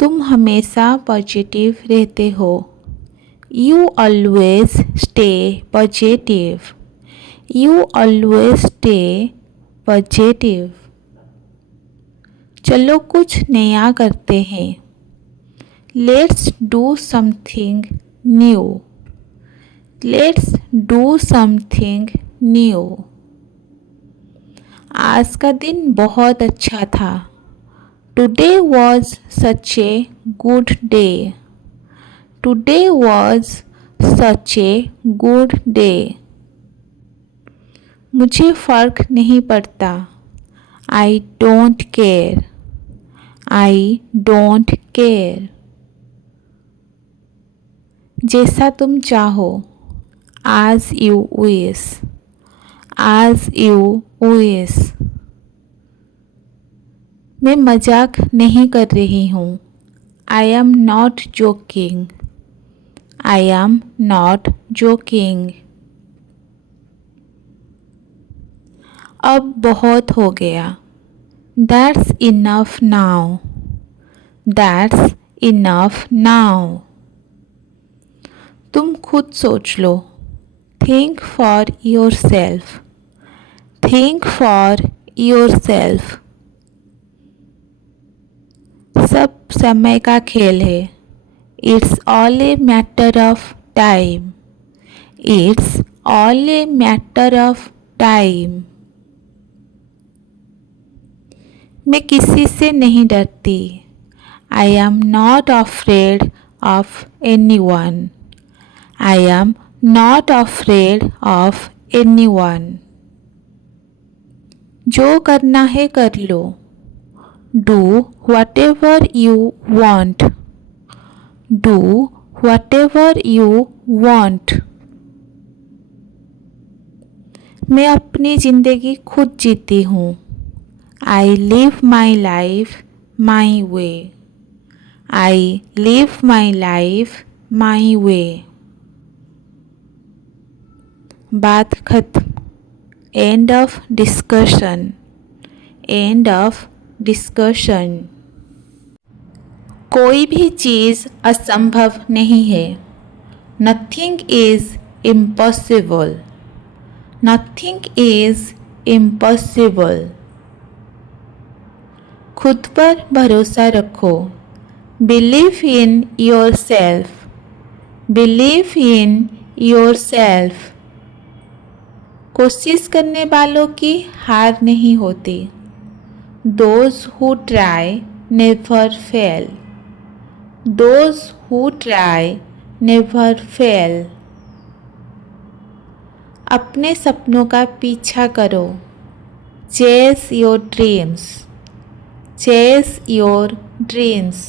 तुम हमेशा पॉजिटिव रहते हो. You always stay positive. You always stay positive. चलो कुछ नया करते हैं. Let's do something new. Let's do something new. आज का दिन बहुत अच्छा था. Today was such a good day. Today was such a good day. मुझे फ़र्क नहीं पड़ता. I don't care. I don't care. जैसा तुम चाहो. As you wish. As you wish. मैं मजाक नहीं कर रही हूँ. I am not joking. I am not joking. अब बहुत हो गया. That's enough now. That's enough now. तुम खुद सोच लो. Think for yourself. Think for yourself. सब समय का खेल है. It's all a matter of time. It's all a matter of time. मैं किसी से नहीं डरती. I am not afraid of anyone. I am not afraid of anyone. जो करना है कर लो. Do whatever you want. Do whatever you want. मैं अपनी ज़िंदगी खुद जीती हूँ. I live my life my way. I live my life my way. बात खत्म. End of discussion. End of discussion. कोई भी चीज़ असंभव नहीं है. Nothing is impossible. Nothing is impossible. खुद पर भरोसा रखो. Believe in yourself. Believe in yourself. कोशिश करने वालों की हार नहीं होती. Those who try never fail. Those who try never fail. अपने सपनों का पीछा करो. Chase your dreams. Chase your dreams.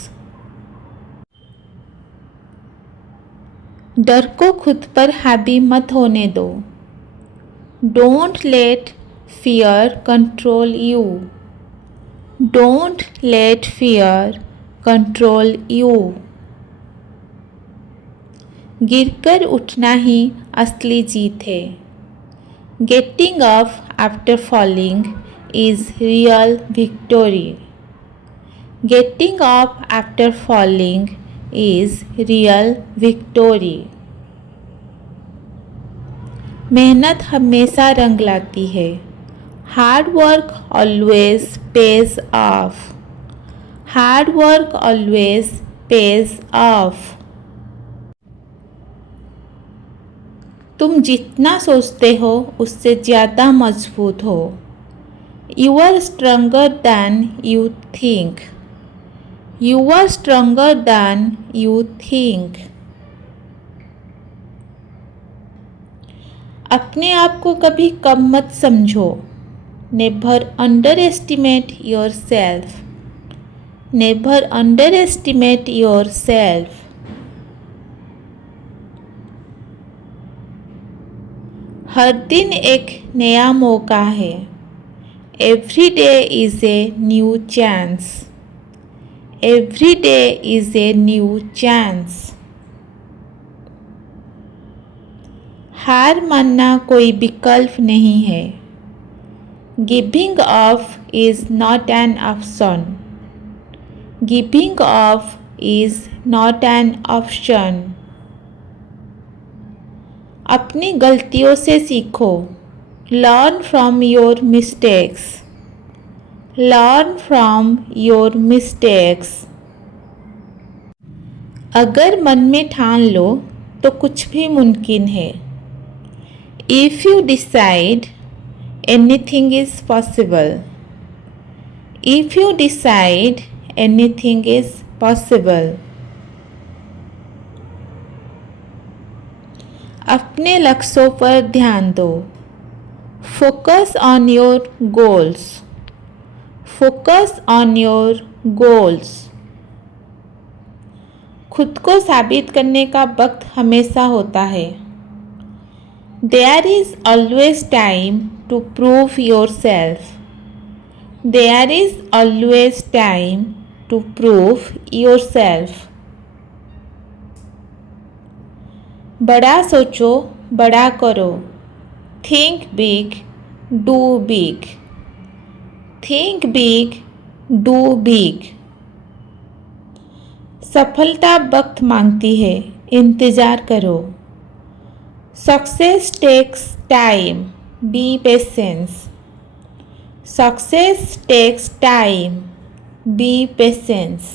डर को खुद पर हावी मत होने दो. Don't let fear control you. Don't let fear control you. गिरकर उठना ही असली जीत है. Getting up after falling is real victory. Getting up after falling is real victory. मेहनत हमेशा रंग लाती है. Hard work always pays off. Hard work always pays off. तुम जितना सोचते हो उससे ज़्यादा मजबूत हो. You are stronger than you think. You are stronger than you think. अपने आप को कभी कम मत समझो। Never underestimate yourself. Never underestimate yourself. हर दिन एक नया मौका है। Every day is a new chance. Every day is a new chance. हार मानना कोई विकल्प नहीं है। Giving up is not an option. Giving up is not an option. अपनी गलतियों से सीखो। Learn from your mistakes. Learn from your mistakes. अगर मन में ठान लो तो कुछ भी मुमकिन है। If you decide, anything is possible. If you decide, anything is possible. अपने लक्ष्यों पर ध्यान दो। Focus on your goals. Focus on your goals. खुद को साबित करने का वक्त हमेशा होता है। There is always time to prove yourself. There is always time to prove yourself. बड़ा सोचो, बड़ा करो। Think big, do big. Think big, do big. सफलता वक्त मांगती है, इंतज़ार करो। Success takes time. Be patient. Success takes time. Be patient.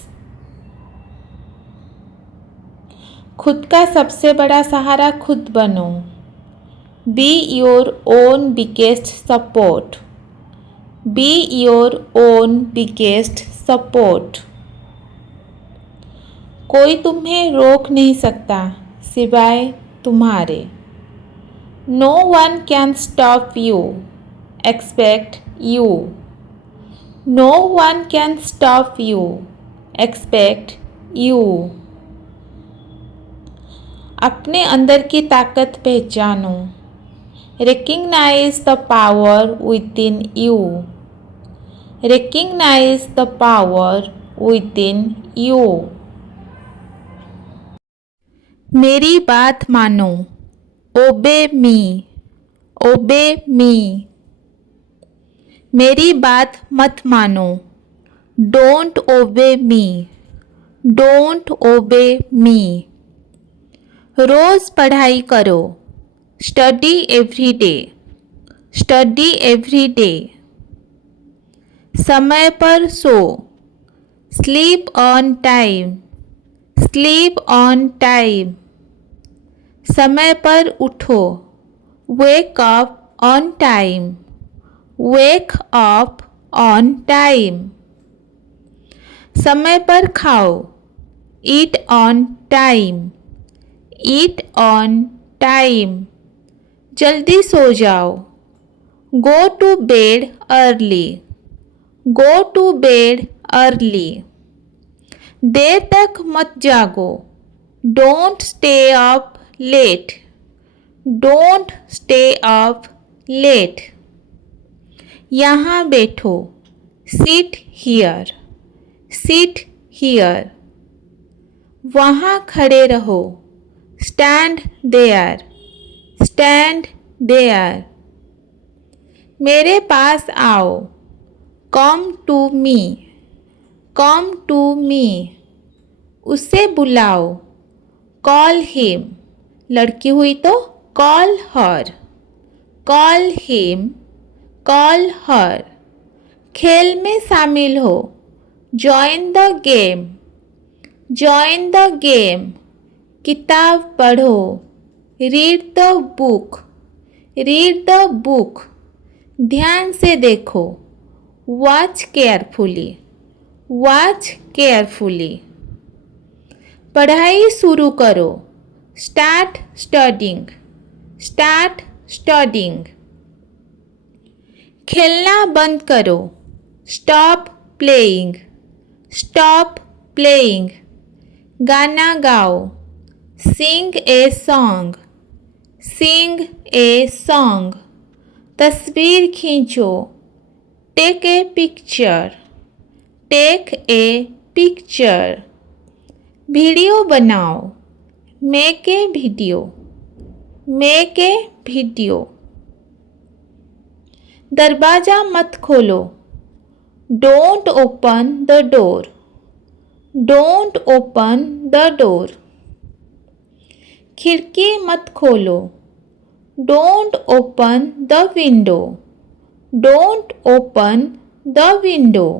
खुद का सबसे बड़ा सहारा खुद बनो। Be your own biggest support. Be your own biggest support. कोई तुम्हें रोक नहीं सकता सिवाय तुम्हारे। No one can stop you except you. No one can stop you except you. अपने अंदर की ताकत पहचानो। Recognize the power within you. Recognize the power within you. मेरी बात मानो। Obey me. Obey me. मेरी बात मत मानो। Don't obey me. Don't obey me. रोज़ पढ़ाई करो। Study every day. Study every day. समय पर सो। Sleep on time. Sleep on time. समय पर उठो। Wake up on time. Wake up on time. समय पर खाओ। Eat on time. Eat on time. जल्दी सो जाओ। Go to bed early. Go to bed early. देर तक मत जागो। Don't stay up late. Don't stay up late. यहाँ बैठो। Sit here. Sit here. वहाँ खड़े रहो। Stand there. Stand there. मेरे पास आओ। Come to me. Come to me. उसे बुलाओ। Call him. लड़की हुई तो call her. Call him. Call her. खेल में शामिल हो। Join the game. Join the game. किताब पढ़ो। Read the book. Read the book. ध्यान से देखो। Watch carefully. Watch carefully. पढ़ाई शुरू करो। Start studying. Start studying. खेलना बंद करो, stop playing, stop playing. गाना गाओ, sing a song, sing a song. तस्वीर खींचो, take a picture, take a picture. Video बनाओ, make a video, make a video. दरवाज़ा मत खोलो, don't open the door, don't open the door. खिड़की मत खोलो, don't open the window, don't open the window.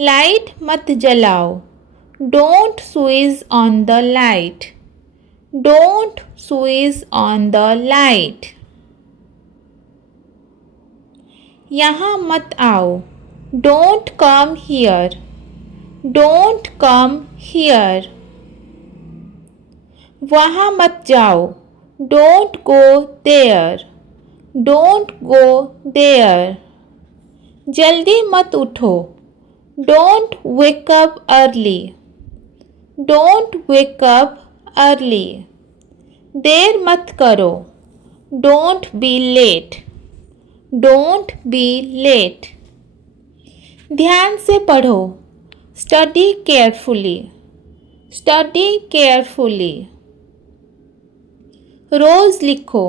Light मत जलाओ, don't switch on the light, don't switch on the light. यहाँ मत आओ, don't come here, don't come here. वहाँ मत जाओ, don't go there, don't go there. जल्दी मत उठो, don't wake up early, don't wake up early. देर मत करो, don't be late, don't be late. ध्यान से पढ़ो, study carefully, study carefully. रोज लिखो,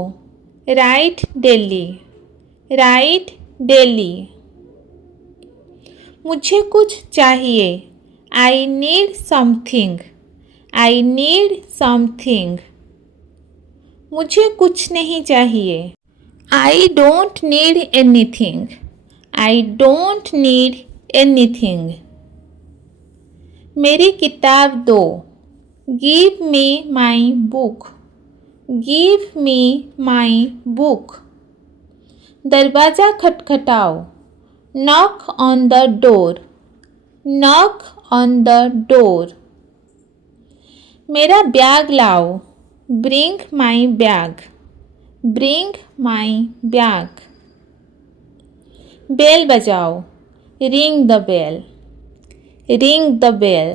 write daily, write daily. मुझे कुछ चाहिए, I need something, I need something. मुझे कुछ नहीं चाहिए, I don't need anything, I don't need anything. मेरी किताब दो, give me my book, give me my book. दरवाज़ा खटखटाओ, knock on the door, knock on the door. मेरा बैग लाओ, bring my bag, bring my bag. Bell बजाओ, ring the bell, ring the bell.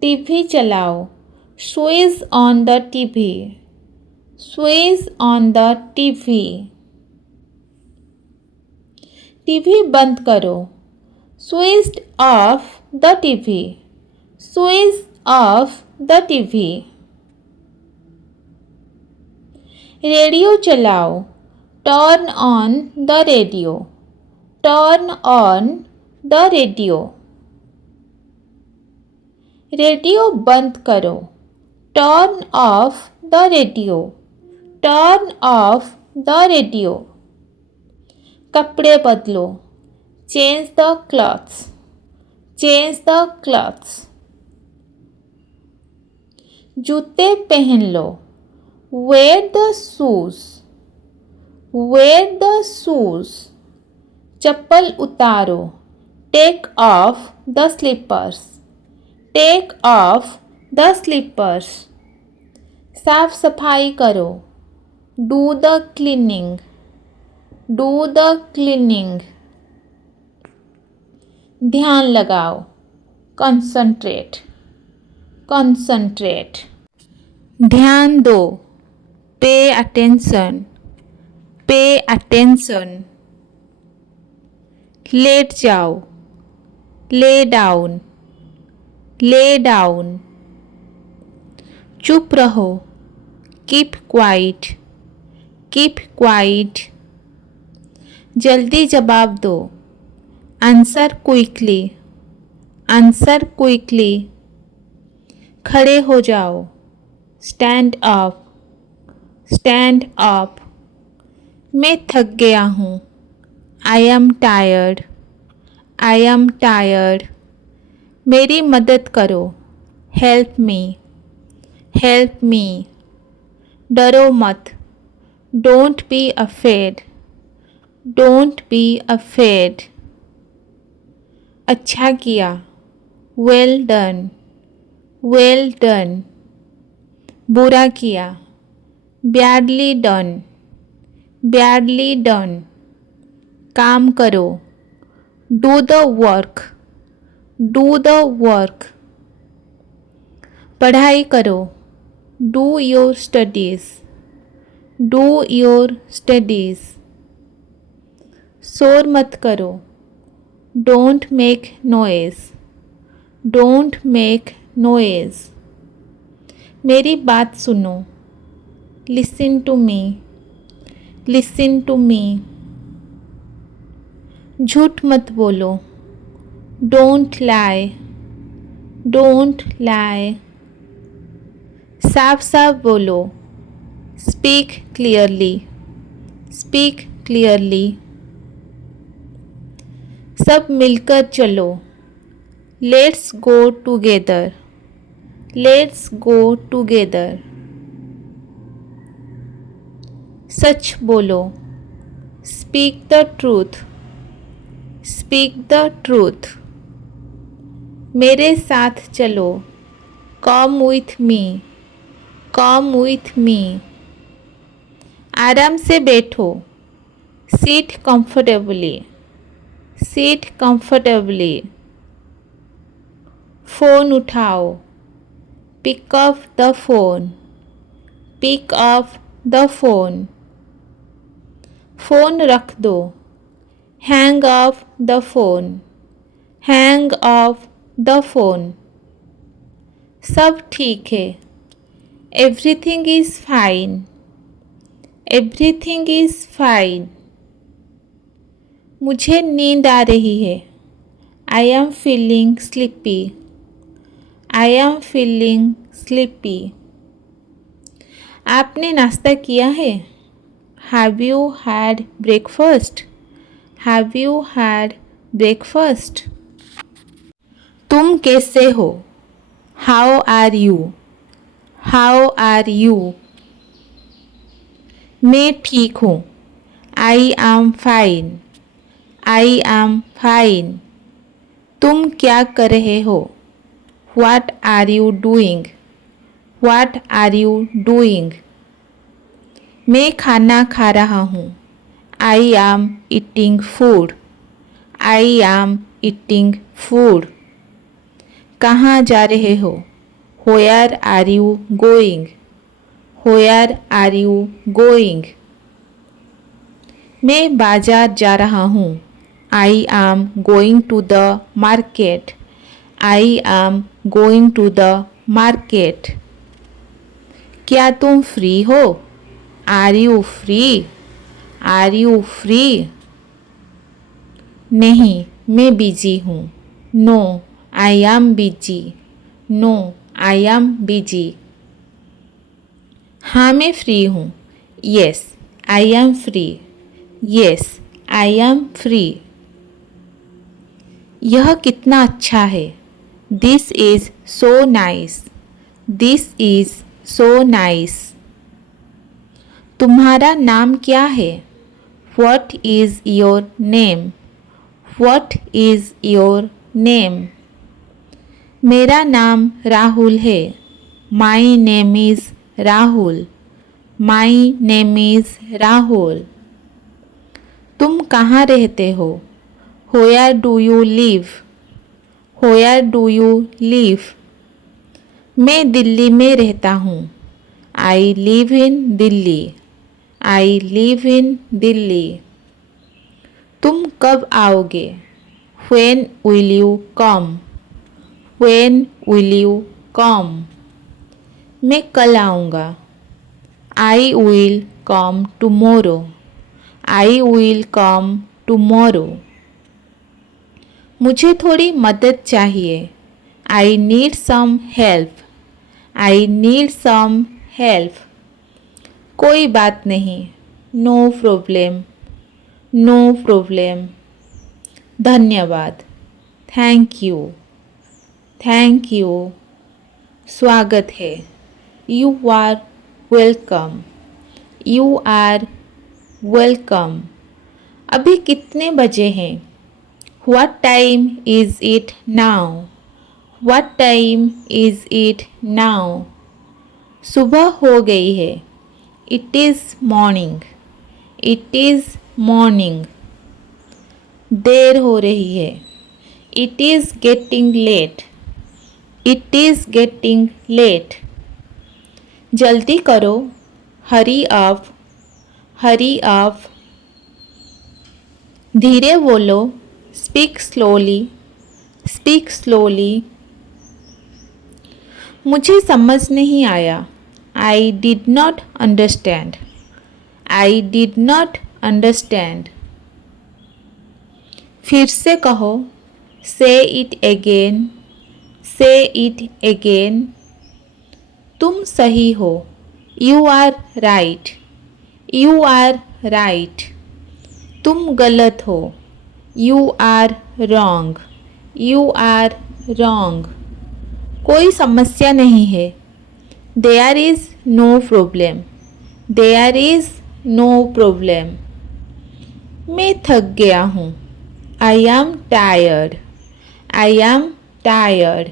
TV चलाओ, switch on the TV, switch on the TV. TV बंद करो, switch off the TV, switch off the TV. Radio चलाओ, turn on the radio, turn on the radio. Radio बंद करो, turn off the radio, turn off the radio. कपड़े बदलो, change the clothes, change the clothes. जूते पहन लो, wear the shoes, wear the shoes. चप्पल उतारो, take off the slippers, take off the slippers. साफ सफाई करो, do the cleaning, do the cleaning. ध्यान लगाओ, concentrate, concentrate. ध्यान दो, pay attention, pay attention. लेट जाओ, lay down, lay down. चुप रहो, keep quiet, keep quiet. जल्दी जवाब दो, answer quickly, answer quickly. खड़े हो जाओ, stand up, stand up. मैं थक गया हूँ, I am tired, I am tired. मेरी मदद करो, help me, help me. डरो मत, don't be afraid, don't be afraid. अच्छा किया, well done, well done. बुरा किया, बैडली डन, बैडली डन। काम करो, do the work, do the work. पढ़ाई करो, do your studies, do your studies. शोर मत करो, don't make noise, don't make noise. मेरी बात सुनो, listen to me, listen to me. झूठ मत बोलो, डोंट लाई, डोंट लाई। साफ साफ बोलो, स्पीक क्लियरली, स्पीक क्लियरली। सब मिलकर चलो, let's go together, let's go together. सच बोलो, speak the truth, speak the truth. मेरे साथ चलो, come with me, come with me. आराम से बैठो, sit comfortably, sit comfortably. Phone उठाओ, pick up the phone, pick up the phone. Phone रख दो, hang up the phone, hang up the phone. सब ठीक है, everything is fine, everything is fine. मुझे नींद आ रही है, I am feeling sleepy, I am feeling sleepy. आपने नाश्ता किया है, have you had breakfast, have you had breakfast. तुम कैसे हो, how are you, how are you. मैं ठीक हूँ, I am fine, I am fine. तुम क्या कर रहे हो, what are you doing, what are you doing. मैं खाना खा रहा हूँ, I am eating food, I am eating food. कहाँ जा रहे हो, where are you going, where are you going. मैं बाजार जा रहा हूँ, I am going to the market, I am going to the market. क्या तुम फ्री हो, are you free, are you free. नहीं, मैं बिजी हूँ, no I am busy, no I am busy. हाँ मैं फ्री हूँ, yes I am free, yes I am free. यह कितना अच्छा है, this is so nice, this is so nice. तुम्हारा नाम क्या है, what is your name, what is your name. मेरा नाम राहुल है, my name is Rahul, my name is Rahul. तुम कहाँ रहते हो, where do you live, where do you live. मैं दिल्ली में रहता हूँ, I live in Delhi, I live in Delhi. तुम कब आओगे, when will you come, when will you come. मैं कल आऊँगा, I will come tomorrow, I will come tomorrow. मुझे थोड़ी मदद चाहिए, I need some help, I need some help. कोई बात नहीं, नो प्रॉब्लम, नो प्रॉब्लम। धन्यवाद, थैंक यू, थैंक यू। स्वागत है, you are welcome, you are welcome. अभी कितने बजे हैं, what time is it now, what time is it now. सुबह हो गई है, it is morning, it is morning. देर हो रही है, it is getting late, it is getting late. जल्दी करो, हरी अप, हरी अप। धीरे बोलो, स्पीक स्लोली, स्पीक स्लोली। मुझे समझ नहीं आया, I did not understand, I did not understand. फिर से कहो, say it again, say it again. तुम सही हो, you are right, you are right. तुम गलत हो, you are wrong, you are wrong. कोई समस्या नहीं है, there is no problem, there is no problem. मैं थक गया हूँ, I am tired, I am tired.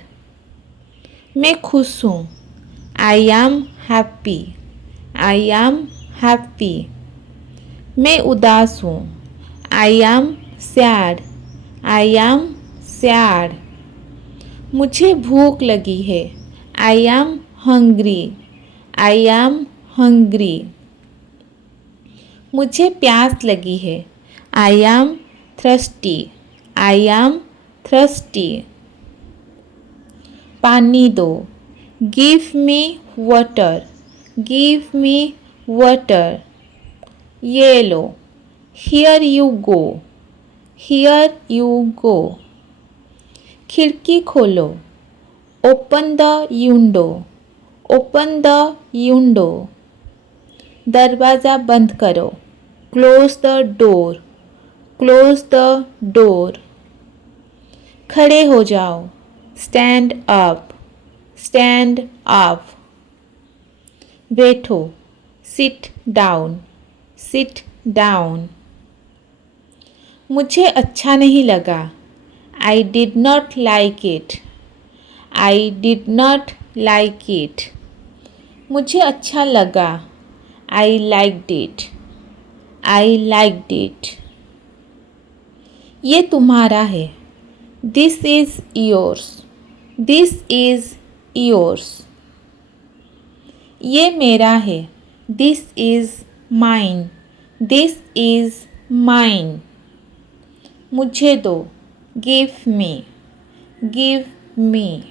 मैं खुश हूँ, I am happy, I am happy. मैं उदास हूँ, I am sad, I am sad. मुझे भूख लगी है, I am hungry, I am hungry. मुझे प्यास लगी है, I am thirsty, I am thirsty. पानी दो, give me water, give me water. ये लो, here you go, here you go. खिड़की खोलो, open the window, open the window. दरवाज़ा बंद करो, close the door, close the door. खड़े हो जाओ, स्टैंड अप, स्टैंड अप। बैठो, सिट डाउन, सिट डाउन। मुझे अच्छा नहीं लगा, आई did not like it, I did not like it. मुझे अच्छा लगा, I liked it, I liked it. ये तुम्हारा है, this is yours, this is yours. ये मेरा है, this is mine, this is mine. मुझे दो, गिव मी, गिव मी।